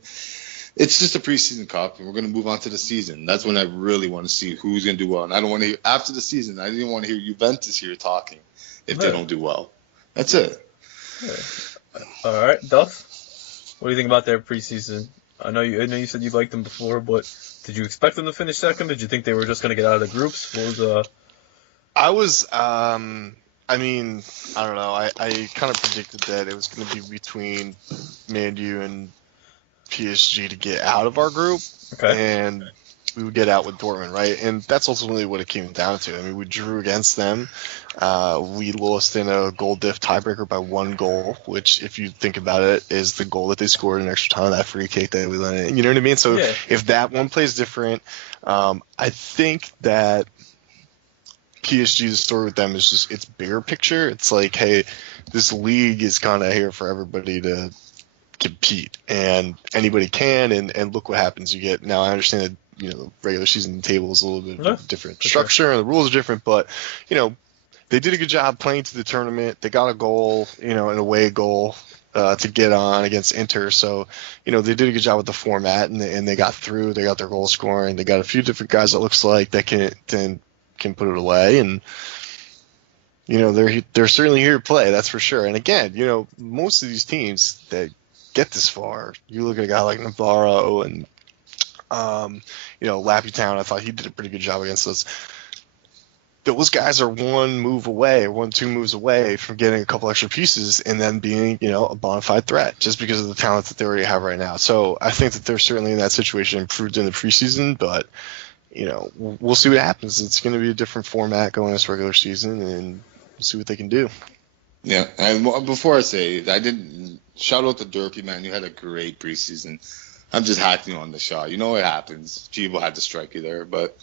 it's just a preseason cup, and we're going to move on to the season. That's when I really want to see who's going to do well. And I don't want to hear, after the season, I didn't want to hear Juventus here talking if they don't do well. That's it. All right, Duff, what do you think about their preseason? I know you said you liked them before, but did you expect them to finish second? Did you think they were just going to get out of the groups? I mean, I don't know. I kind of predicted that it was going to be between Man U and PSG to get out of our group, and we would get out with Dortmund, right? And that's ultimately what it came down to. I mean, we drew against them. We lost in a goal diff tiebreaker by 1 goal, which, if you think about it, is the goal that they scored in extra time, that free kick that we let in. You know what I mean? So if that one plays different, I think that PSG's story with them is just, it's bigger picture. It's like, hey, this league is kind of here for everybody to compete, and anybody can, and look what happens. You get, now I understand that, the regular season table is a little bit of a different structure, and the rules are different, but, they did a good job playing to the tournament. They got a goal, an away goal to get on against Inter. So, they did a good job with the format, and they got through. They got their goal scoring. They got a few different guys that looks like that can put it away, and they're certainly here to play. That's for sure. And again, most of these teams that get this far, you look at a guy like Navarro and Lappy Town. I thought he did a pretty good job against us. Those guys are 2 moves away from getting a couple extra pieces and then being, a bona fide threat just because of the talent that they already have right now. So I think that they're certainly in that situation, improved in the preseason, but we'll see what happens. It's going to be a different format going this regular season, and we'll see what they can do. Yeah, and before I say, shout out to Derpy, man. You had a great preseason. I'm just hacking on the shot. It happens. Chivo had to strike you there, but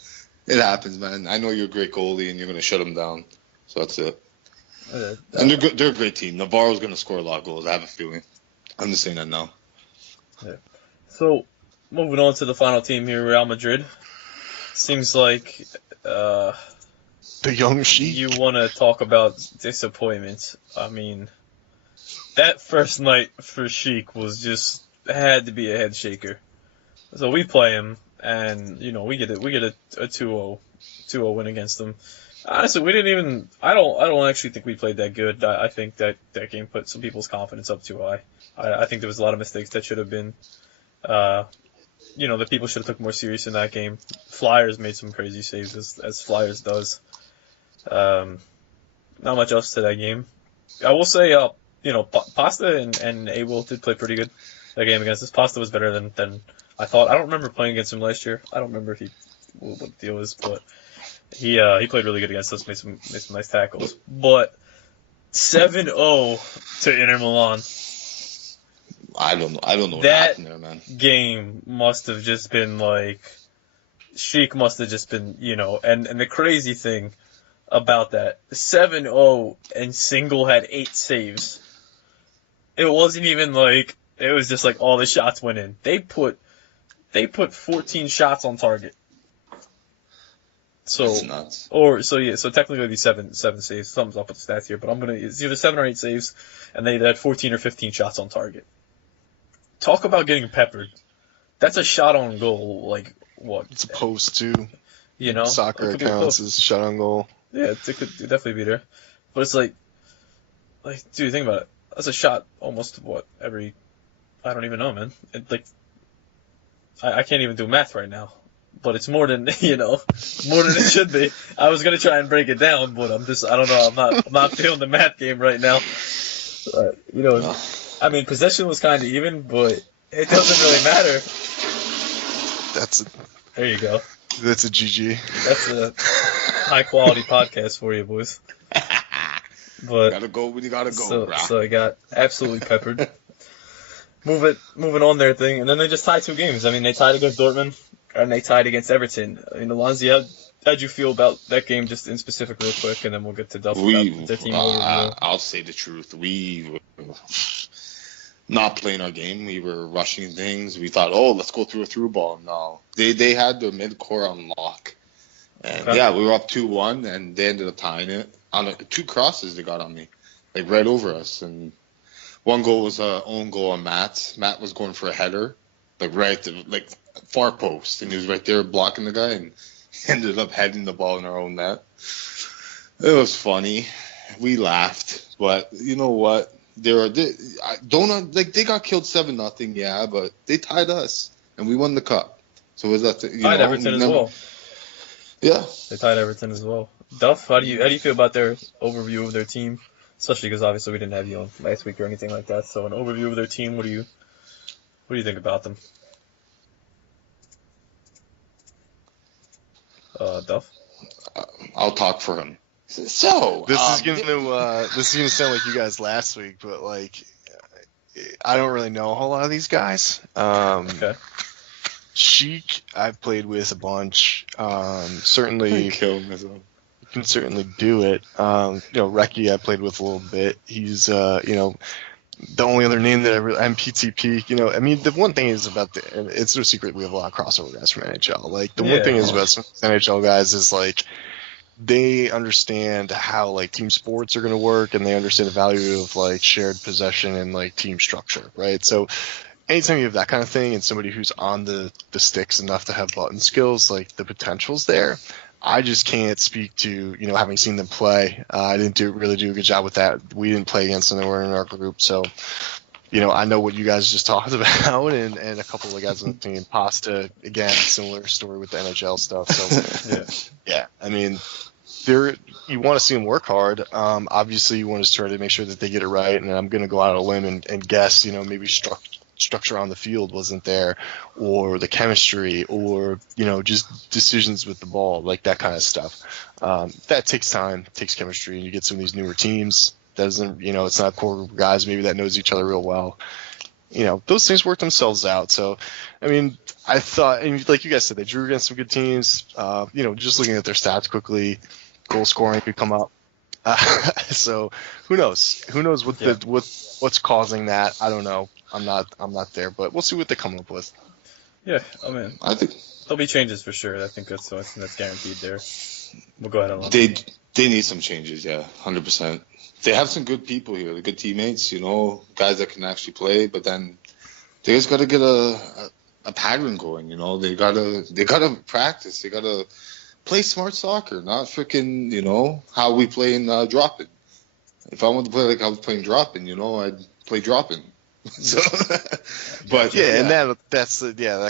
it happens, man. I know you're a great goalie, and you're going to shut them down. So that's it. And they're a great team. Navarro's going to score a lot of goals. I have a feeling. I'm just saying that now. Yeah. So, moving on to the final team here, Real Madrid. Seems like the young sheep. You want to talk about disappointment. I mean, that first night for Sheik had to be a head shaker. So we play him, and we get a 2-0 win against them. Honestly, we didn't even. I don't actually think we played that good. I think that game put some people's confidence up too high. I think there was a lot of mistakes that should have been. That people should have took more serious in that game. Flyers made some crazy saves, as Flyers does. Not much else to that game. I will say, Pasta and Abel did play pretty good that game against us. Pasta was better than I thought. I don't remember playing against him last year. I don't remember what the deal is, but he played really good against us. Made some nice tackles. But 7-0 to Inter Milan. I don't know what that happened there, man. Game must have just been like, Sheik must have just been, and the crazy thing about that, 7-0 and Single had 8 saves. It wasn't even like, it was just like all the shots went in. They put 14 shots on target. So That's nuts. So technically it'd be seven saves. Something's up with the stats here, but it's either 7 or 8 saves, and they had 14 or 15 shots on target. Talk about getting peppered. That's a shot on goal, like what? It's a post too. You know, Soccer it could be accounts close. as shot on goal. Yeah, it could definitely be there, but it's like, dude, think about it. That's a shot almost every. I don't even know, man. I can't even do math right now, but it's more than more than it should be. I was gonna try and break it down, but I don't know. I'm not feeling the math game right now. I mean, possession was kind of even, but it doesn't really matter. There you go. That's a GG. That's a high quality podcast for you, boys. But Gotta go when you gotta go. So I got absolutely peppered. Moving on their thing, and then they just tied 2 games. I mean, they tied against Dortmund, and they tied against Everton. I mean, Alonzi, how'd you feel about that game, just in specific, real quick, and then we'll get to Duff about their team overview. I'll say the truth. We were not playing our game. We were rushing things. We thought, let's go through a through ball. No, they had their mid-core on lock. And okay. we were up 2-1, and they ended up tying it on 2 crosses they got on me, like right over us. And one goal was an own goal on Matt. Matt was going for a header, like far post, and he was right there blocking the guy, and ended up heading the ball in our own net. It was funny. We laughed, but you know what? They got killed 7-0, yeah, but they tied us, and we won the cup. So was that tied Everton as well? Yeah, they tied Everton as well. Duff, how do you feel about their overview of their team? Especially because obviously we didn't have you on last week or anything like that. So an overview of their team, what do you think about them? Duff? I'll talk for him. So this is gonna sound like you guys last week, but like I don't really know a whole lot of these guys. Okay. Sheik, I've played with a bunch. Certainly can certainly do it. Reki I played with a little bit. He's the only other name that I'm PtP. I mean, the one thing is it's no secret we have a lot of crossover guys from NHL. Like the one thing is about some NHL guys is like they understand how like team sports are going to work, and they understand the value of like shared possession and like team structure, right? So anytime you have that kind of thing and somebody who's on the sticks enough to have button skills, like the potential's there. I just can't speak to, having seen them play. I didn't really do a good job with that. We didn't play against them. They weren't in our group. So, I know what you guys just talked about, and a couple of the guys on the team. Pasta, again, similar story with the NHL stuff. So, yeah. I mean, you want to see them work hard. Obviously, you want to try to make sure that they get it right. And I'm going to go out on a limb and guess, maybe structure on the field wasn't there, or the chemistry, or just decisions with the ball, like that kind of stuff. That takes time, takes chemistry, and you get some of these newer teams that doesn't, it's not a core group of guys maybe that knows each other real well. Those things work themselves out. So, I mean, I thought, and like you guys said, they drew against some good teams. Just looking at their stats quickly, goal scoring could come up. So who knows? Who knows what's causing that? I don't know. I'm not there, but we'll see what they come up with. Yeah, I mean, I think there'll be changes for sure. I think that's guaranteed there. We'll go ahead and they need some changes, yeah, 100%. They have some good people here, good teammates, guys that can actually play, but then they just got to get a pattern going, They gotta practice. They gotta play smart soccer, not freaking, how we play in drop-in. If I wanted to play like I was playing drop-in, I'd play drop-in. So, but and that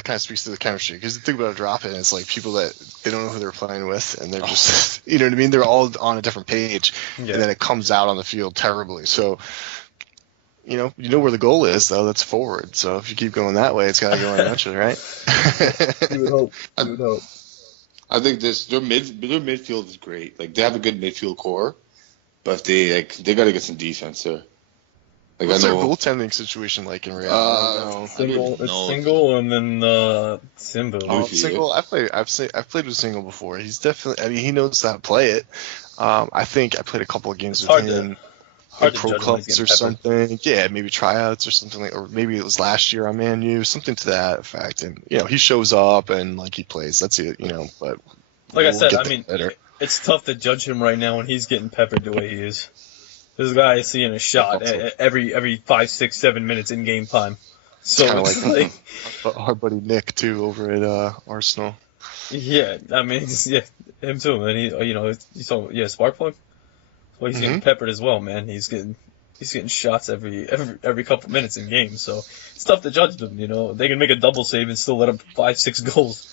kind of speaks to the chemistry, because the thing about a drop-in is like people that they don't know who they're playing with, and they're just you know what I mean, they're all on a different page, and then it comes out on the field terribly. So you know where the goal is, though. That's forward. So if you keep going that way, it's got to go in eventually, right? You would hope. I think their midfield is great. Like they have a good midfield core, but they got to get some defense there. Like, what's their goaltending situation like in reality? Single and then Simba. Single. I've played with Single before. He's definitely. I mean, he knows how to play it. I think I played a couple of games with him. Pro clubs or something. Yeah, maybe tryouts or something or maybe it was last year on Man U, something to that effect. And he shows up and like he plays. That's it. But Like I said, get I that mean, better. it's tough to judge him right now when he's getting peppered the way he is. This guy is seeing a shot every 5, 6, 7 minutes in game time. So Kind of it's like our buddy Nick too over at Arsenal. yeah, I mean, him too, man. He's all, Sparkplug. Well, he's getting peppered as well, man. He's getting shots every couple minutes in games. So it's tough to judge them. They can make a double save and still let up 5, 6 goals.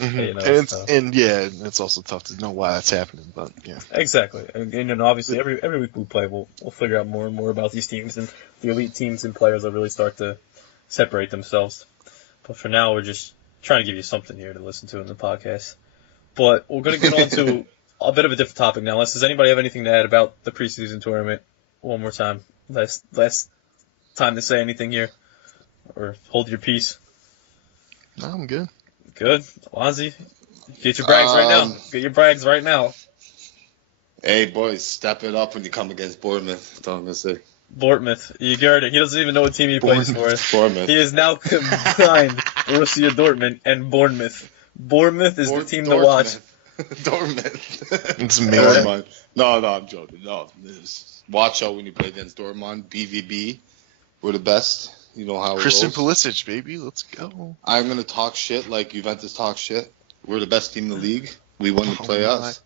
And it's also tough to know why that's happening, but yeah. Exactly, and obviously every week we play, we'll figure out more and more about these teams, and the elite teams and players will really start to separate themselves. But for now, we're just trying to give you something here to listen to in the podcast. But we're going to get on to a bit of a different topic now. Does anybody have anything to add about the preseason tournament? One more time, last time to say anything here, or hold your peace. No, I'm good. Good, Alonzi. Get your brags right now. Get your brags right now. Hey, boys, step it up when you come against Bournemouth. That's all I'm going to say. Bournemouth. You heard it. He doesn't even know what team he plays for. Bournemouth. He is now combined Borussia Dortmund and Bournemouth. Bournemouth is the team to watch. Dortmund. It's amazing. Dortmund. No, I'm joking. No, watch out when you play against Dortmund. BVB. We're the best. You know how Christian it goes. Pulisic, baby. Let's go. I'm going to talk shit like Juventus talk shit. We're the best team in the league. We want to play us.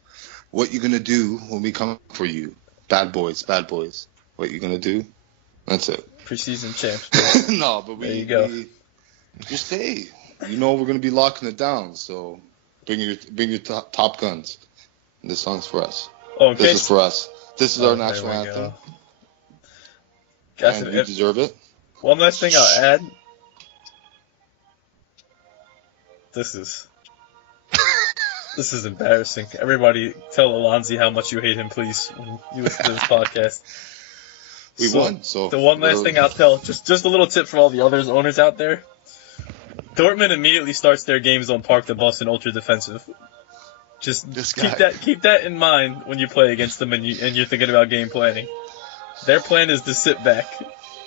What you going to do when we come for you? Bad boys. What you going to do? That's it. Preseason champs. No, but there you go. Just hey, we're going to be locking it down. So bring your top guns. And this song's for us. Oh, this is for us. This is our national anthem. And we deserve it. One last thing I'll add. This is embarrassing. Everybody tell Alonzi how much you hate him, please, when you listen to this podcast. We won, so... The one last thing I'll tell, just a little tip for all the other owners out there. Dortmund immediately starts their games on Park the Bus and ultra defensive. Just keep that in mind when you play against them and you're thinking about game planning. Their plan is to sit back.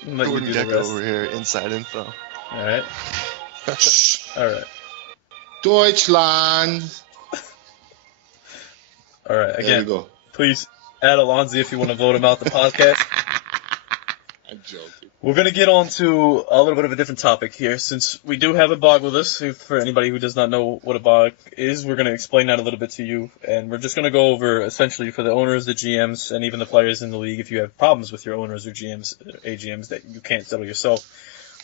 Gordon Gecko over here, inside info. All right. All right. Deutschland. All right. Again, there we go. Please add Alonzi if you want to vote him out the podcast. I'm joking. We're going to get on to a little bit of a different topic here. Since we do have a bog with us, for anybody who does not know what a bog is, we're going to explain that a little bit to you. And we're just going to go over, essentially, for the owners, the GMs, and even the players in the league, if you have problems with your owners or GMs, AGMs that you can't settle yourself,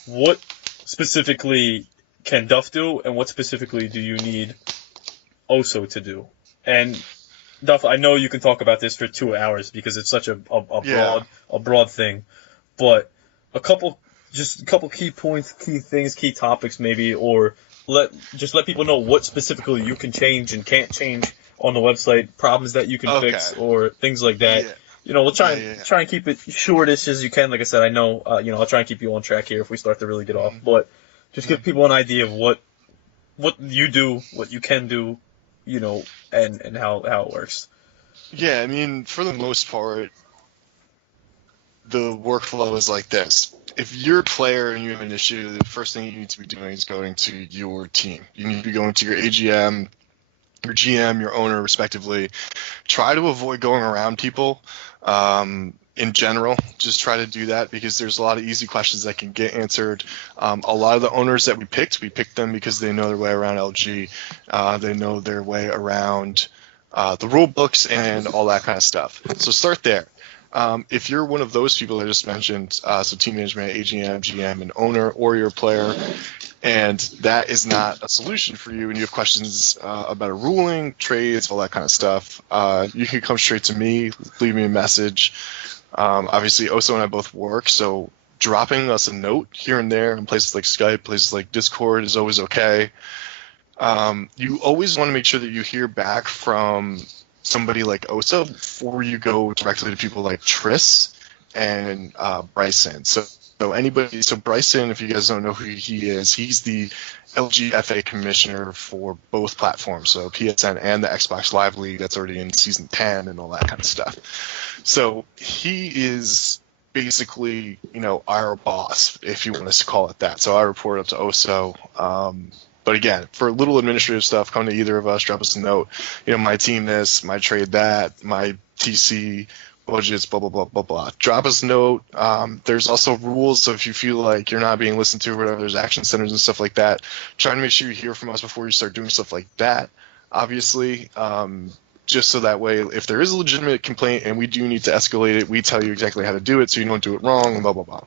what specifically can Duff do, and what specifically do you need Oso to do? And Duff, I know you can talk about this for 2 hours because it's such a broad thing, but a couple key points, key things, key topics maybe, or let people know what specifically you can change and can't change on the website, problems that you can fix, or things like that. Yeah. We'll try and keep it shortest as you can. Like I said, I know, I'll try and keep you on track here if we start to really get off, but just give people an idea of what you do, what you can do, and how it works. Yeah, I mean, for the most part, the workflow is like this. If you're a player and you have an issue, the first thing you need to be doing is going to your team. You need to be going to your AGM, your GM, your owner, respectively. Try to avoid going around people in general. Just try to do that because there's a lot of easy questions that can get answered. A lot of the owners that we picked them because they know their way around LG. They know their way around the rule books and all that kind of stuff. So start there. If you're one of those people I just mentioned, so team management, AGM, GM, and owner, or you're a player, and that is not a solution for you, and you have questions about a ruling, trades, all that kind of stuff, you can come straight to me, leave me a message. Obviously, Oso and I both work, so dropping us a note here and there in places like Skype, places like Discord is always okay. You always want to make sure that you hear back from somebody like Oso before you go directly to people like Tris and Bryson. So Bryson, if you guys don't know who he is, he's the LGFA commissioner for both platforms, so PSN and the Xbox Live League that's already in season 10 and all that kind of stuff. So he is basically, our boss, if you want us to call it that. So I report up to Oso. But again, for little administrative stuff, come to either of us, drop us a note. My team this, my trade that, my TC budgets, blah, blah, blah, blah, blah. Drop us a note. There's also rules, so if you feel like you're not being listened to or whatever, there's action centers and stuff like that. Try to make sure you hear from us before you start doing stuff like that, obviously. Just so that way, if there is a legitimate complaint and we do need to escalate it, we tell you exactly how to do it so you don't do it wrong, and blah, blah, blah.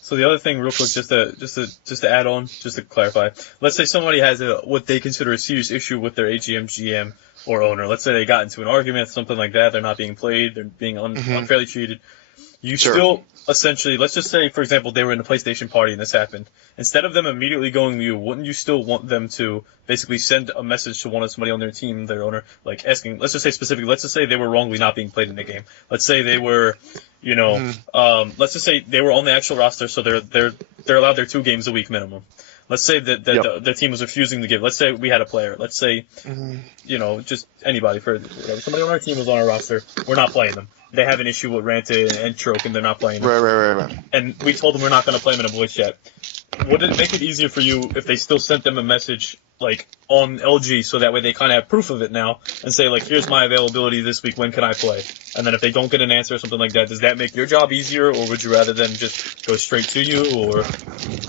So the other thing, real quick, just to add on, just to clarify, let's say somebody has what they consider a serious issue with their AGM, GM, or owner. Let's say they got into an argument, something like that. They're not being played. They're being unfairly treated. You still essentially, let's just say, for example, they were in a PlayStation party and this happened. Instead of them immediately going to you, wouldn't you still want them to basically send a message to somebody on their team, their owner, like asking, let's just say specifically, let's just say they were wrongly not being played in the game. Let's say they were, let's just say they were on the actual roster, so they're allowed their 2 games a week minimum. Let's say that the team was refusing to give. Let's say we had a player. Let's say, just anybody. Somebody on our team was on our roster. We're not playing them. They have an issue with Ranted and Troke, and they're not playing them. Right. And we told them we're not going to play them in a voice chat. Would it make it easier for you if they still sent them a message, like, on LG, so that way they kind of have proof of it now, and say, like, here's my availability this week, when can I play? And then if they don't get an answer or something like that, does that make your job easier, or would you rather them just go straight to you, or?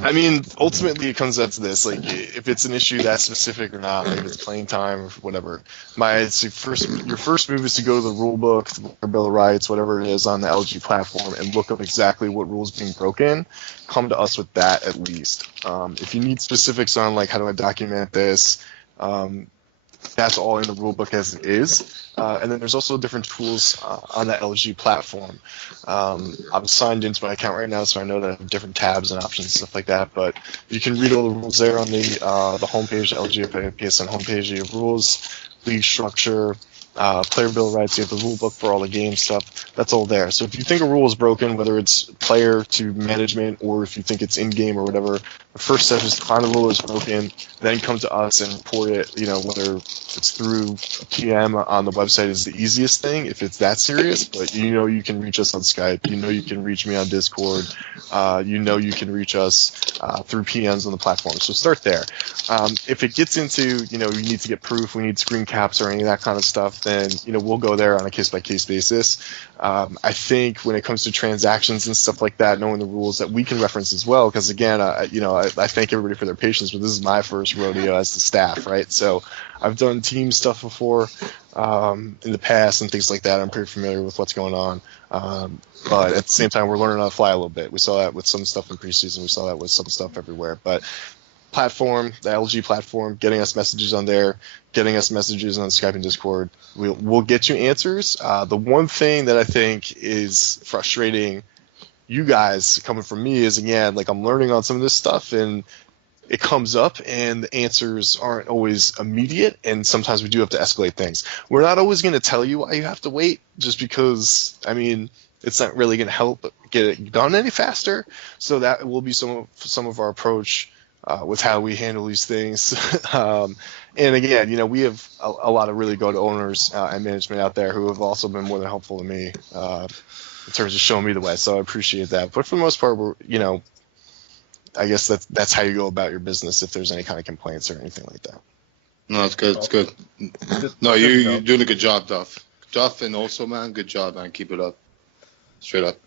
I mean, ultimately it comes down to this, like, if it's an issue that specific or not, like if it's playing time or whatever, your first move is to go to the rule book, the Bill of Rights, whatever it is on the LG platform, and look up exactly what rules being broken. Come to us with that at least. If you need specifics on, like, how do I document this, that's all in the rulebook as it is. And then there's also different tools on the LG platform. I'm signed into my account right now, so I know that I have different tabs and options and stuff like that. But you can read all the rules there on the homepage, the LGFA PSN homepage. You have rules, league structure, player bill of rights. You have the rule book for all the game stuff. That's all there. So if you think a rule is broken, whether it's player to management or if you think it's in-game or whatever, the first step is to find the rule is broken, then come to us and report it. Whether it's through PM on the website is the easiest thing if it's that serious. But you can reach us on Skype. You can reach me on Discord. You can reach us through PMs on the platform. So start there. If it gets into you need to get proof, we need screen caps or any of that kind of stuff, then we'll go there on a case-by-case basis. I think when it comes to transactions and stuff like that, knowing the rules that we can reference as well, because again, I thank everybody for their patience, but this is my first rodeo as the staff, right? So I've done team stuff before in the past and things like that. I'm pretty familiar with what's going on. But at the same time, we're learning on the fly a little bit. We saw that with some stuff in preseason. We saw that with some stuff everywhere. But platform, the LG platform, getting us messages on there, getting us messages on Skype and Discord. We'll get you answers. The one thing that I think is frustrating you guys coming from me is, again, like I'm learning on some of this stuff and it comes up and the answers aren't always immediate, and sometimes we do have to escalate things. We're not always going to tell you why you have to wait, just because, it's not really going to help get it done any faster. So that will be some of our approach with how we handle these things. And again, we have a lot of really good owners and management out there who have also been more than helpful to me in terms of showing me the way. So I appreciate that. But for the most part, I guess that's how you go about your business if there's any kind of complaints or anything like that. No, it's good. It's good. No, you're doing a good job, Duff. Duff, and also, man, good job, man. Keep it up. Straight up.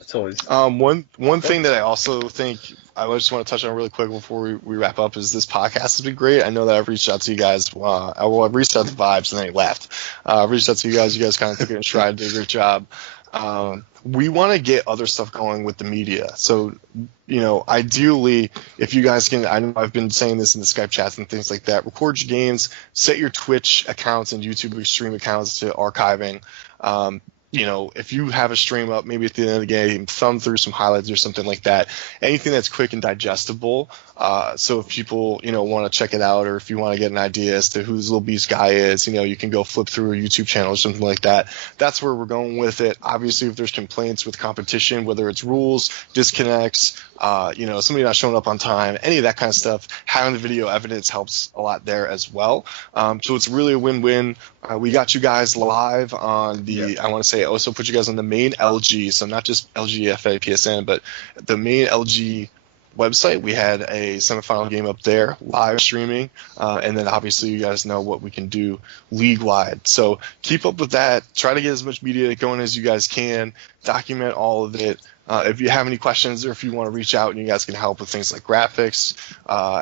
It's always one thing that I also think I just want to touch on really quick before we wrap up is this podcast has been great. I know that I've reached out to you guys. I've reached out to Vibes and then he left. I've reached out to you guys. You guys kind of took it in stride, did a great job. We want to get other stuff going with the media. So, ideally, if you guys can, I know I've been saying this in the Skype chats and things like that, record your games, set your Twitch accounts and YouTube stream accounts to archiving. If you have a stream up, maybe at the end of the game, thumb through some highlights or something like that. Anything that's quick and digestible. So if people, want to check it out, or if you want to get an idea as to who this Little Beast guy is, you can go flip through a YouTube channel or something like that. That's where we're going with it. Obviously, if there's complaints with competition, whether it's rules, disconnects, somebody not showing up on time, any of that kind of stuff, having the video evidence helps a lot there as well. So it's really a win-win. We got you guys live on I want to say, also put you guys on the main LG, so not just LGFA PSN, but the main LG website. We had a semifinal game up there, live streaming, and then obviously you guys know what we can do league-wide. So keep up with that. Try to get as much media going as you guys can. Document all of it. If you have any questions or if you want to reach out and you guys can help with things like graphics,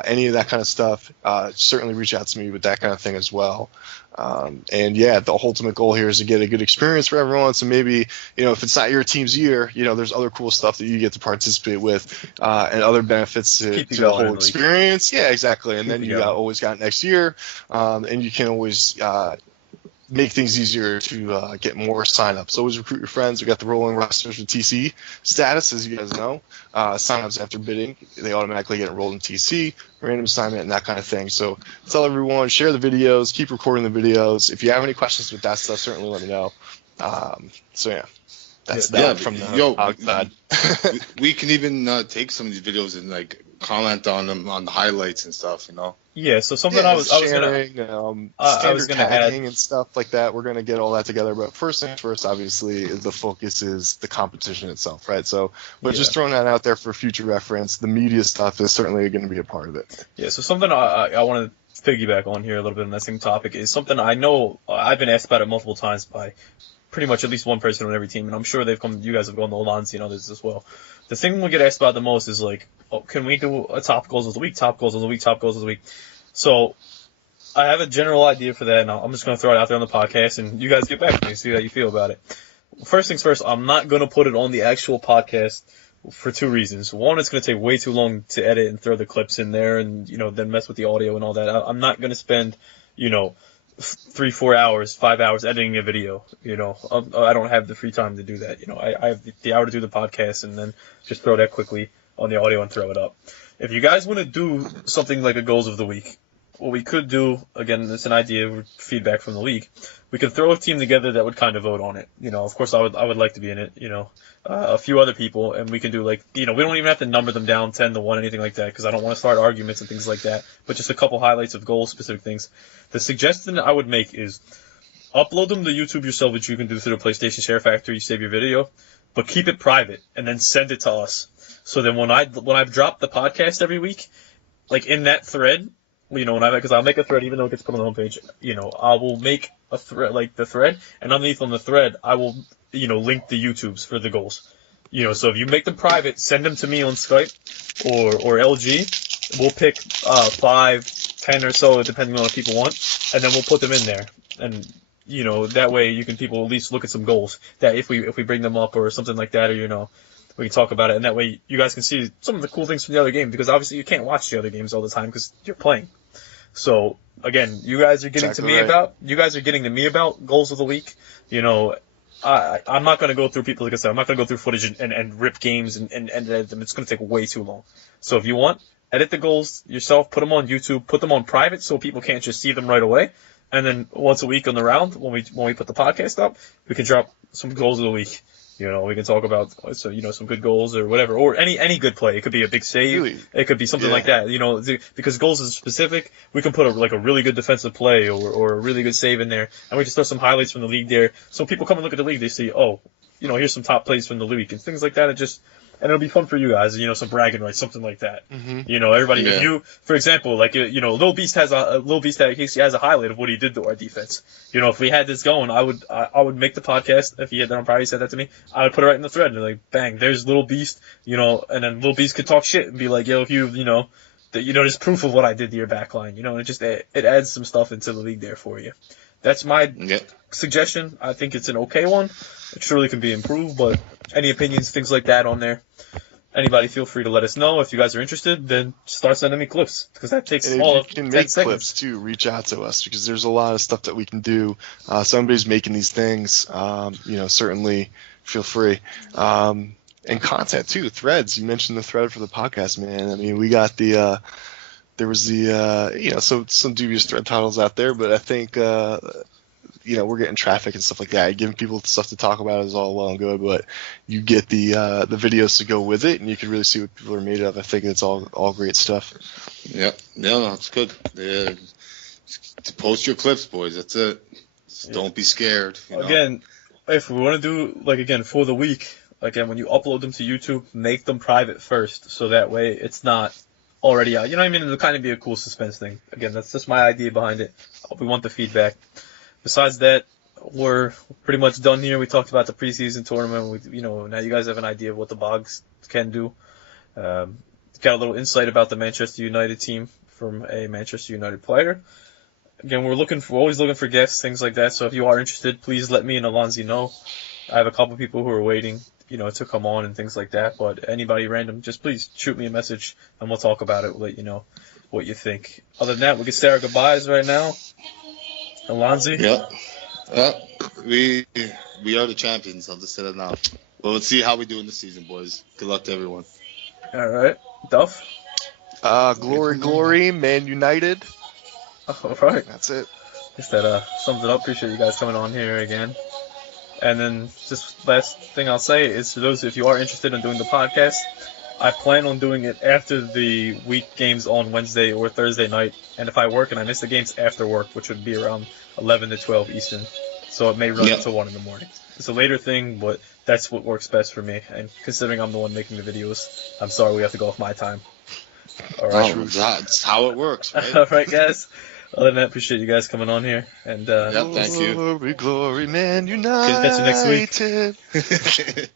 any of that kind of stuff, certainly reach out to me with that kind of thing as well. And yeah, the ultimate goal here is to get a good experience for everyone. So maybe, if it's not your team's year, there's other cool stuff that you get to participate with, and other benefits to the whole experience. Yeah, exactly. And then you always got next year, and you can always, make things easier to get more signups. Always recruit your friends. We got the rolling rosters with TC status, as you guys know. Signups after bidding, they automatically get enrolled in TC, random assignment, and that kind of thing. So tell everyone, share the videos, keep recording the videos. If you have any questions with that stuff, certainly let me know. So yeah, that's that from the outside. We can even take some of these videos and like comment on them on the highlights and stuff, Yeah, so something I was gonna tagging add and stuff like that. We're gonna get all that together, but first things first, obviously, the focus is the competition itself, right? So, but just throwing that out there for future reference. The media stuff is certainly going to be a part of it. Yeah, so something I want to piggyback on here a little bit on that same topic is something I know I've been asked about it multiple times by pretty much at least one person on every team, and I'm sure you guys have gone to Alonzi and others as well. The thing we get asked about the most is like, can we do a top goals of the week, top goals of the week, top goals of the week? So I have a general idea for that, and I'm just going to throw it out there on the podcast, and you guys get back to me, see how you feel about it. First things first, I'm not going to put it on the actual podcast for two reasons. One, it's going to take way too long to edit and throw the clips in there and, then mess with the audio and all that. I'm not going to spend, 3, 4 hours, 5 hours editing a video. I don't have the free time to do that. I have the hour to do the podcast and then just throw that quickly on the audio and throw it up. If you guys want to do something like a goals of the week, what we could do, again, it's an idea, feedback from the league. We could throw a team together that would kind of vote on it. Of course, I would like to be in it. A few other people, and we can do like, we don't even have to number them down 10-1, anything like that, because I don't want to start arguments and things like that. But just a couple highlights of goal specific things. The suggestion that I would make is upload them to YouTube yourself, which you can do through the PlayStation Share Factory. You save your video, but keep it private and then send it to us. So then when I've dropped the podcast every week, like in that thread, because I'll make a thread even though it gets put on the homepage, I will make a thread, like the thread, and underneath on the thread, I will, link the YouTubes for the goals. So if you make them private, send them to me on Skype or LG. We'll pick 5, 10 or so, depending on what people want, and then we'll put them in there. And, that way people at least look at some goals that if we bring them up or something like that, or, we can talk about it, and that way you guys can see some of the cool things from the other game, because obviously you can't watch the other games all the time because you're playing. So again, you guys are getting to me about goals of the week. I'm not going to go through people, like I said, I'm not going to go through footage and rip games and edit them. It's going to take way too long. So if you want, edit the goals yourself, put them on YouTube, put them on private so people can't just see them right away. And then once a week on the round, when we put the podcast up, we can drop some goals of the week. We can talk about some good goals or whatever, or any good play. It could be a big save. Really? It could be something like that. Because goals is specific. We can put a really good defensive play or a really good save in there, and we can throw some highlights from the league there. So people come and look at the league, they see, here's some top plays from the league and things like that. And it'll be fun for you guys, some bragging rights, something like that. Mm-hmm. Everybody, if you, for example, like, Lil Beast has a highlight of what he did to our defense. If we had this going, I would make the podcast, if he had probably said that to me, I would put it right in the thread, and like, bang, there's Lil Beast, and then Lil Beast could talk shit and be like, there's proof of what I did to your back line, it adds some stuff into the league there for you. That's my suggestion. I think it's an okay one. It surely can be improved, but any opinions, things like that on there, anybody feel free to let us know. If you guys are interested, then start sending me clips, because that takes all of 10 seconds. Clips too, reach out to us, because there's a lot of stuff that we can do. Somebody's making these things, certainly feel free. And content too, threads. You mentioned the thread for the podcast, man. I mean, we got there was some dubious thread titles out there, but I think, we're getting traffic and stuff like that. Giving people stuff to talk about is all well and good, but you get the videos to go with it, and you can really see what people are made of. I think it's all great stuff. Yeah, no, it's good. To post your clips, boys. That's it. Don't be scared. Again, if we want to do, for the week, again, when you upload them to YouTube, make them private first, so that way it's not already out. You know what I mean? It'll kind of be a cool suspense thing. Again, that's just my idea behind it. We want the feedback. Besides that, we're pretty much done here. We talked about the preseason tournament. Now you guys have an idea of what the Bogs can do. Got a little insight about the Manchester United team from a Manchester United player. Again, we're always looking for guests, things like that. So if you are interested, please let me and Alonzi know. I have a couple people who are waiting, to come on and things like that. But anybody random, just please shoot me a message and we'll talk about it. We'll let you know what you think. Other than that, we can say our goodbyes right now. Alonzi? Yeah. We are the champions. I'll just say that now. Well, let's see how we do in the season, boys. Good luck to everyone. All right. Duff? Glory, Man United. All right. That's it. I guess that sums it up. Appreciate you guys coming on here again. And then just last thing I'll say is for those, if you are interested in doing the podcast, I plan on doing it after the week games on Wednesday or Thursday night. And if I work and I miss the games after work, which would be around 11 to 12 Eastern. So it may run until 1 in the morning. It's a later thing, but that's what works best for me. And considering I'm the one making the videos, I'm sorry we have to go off my time. All right. That's how it works, right? All right, guys. Other than that, appreciate you guys coming on here. And thank you. Glory, Man United. Catch you next week.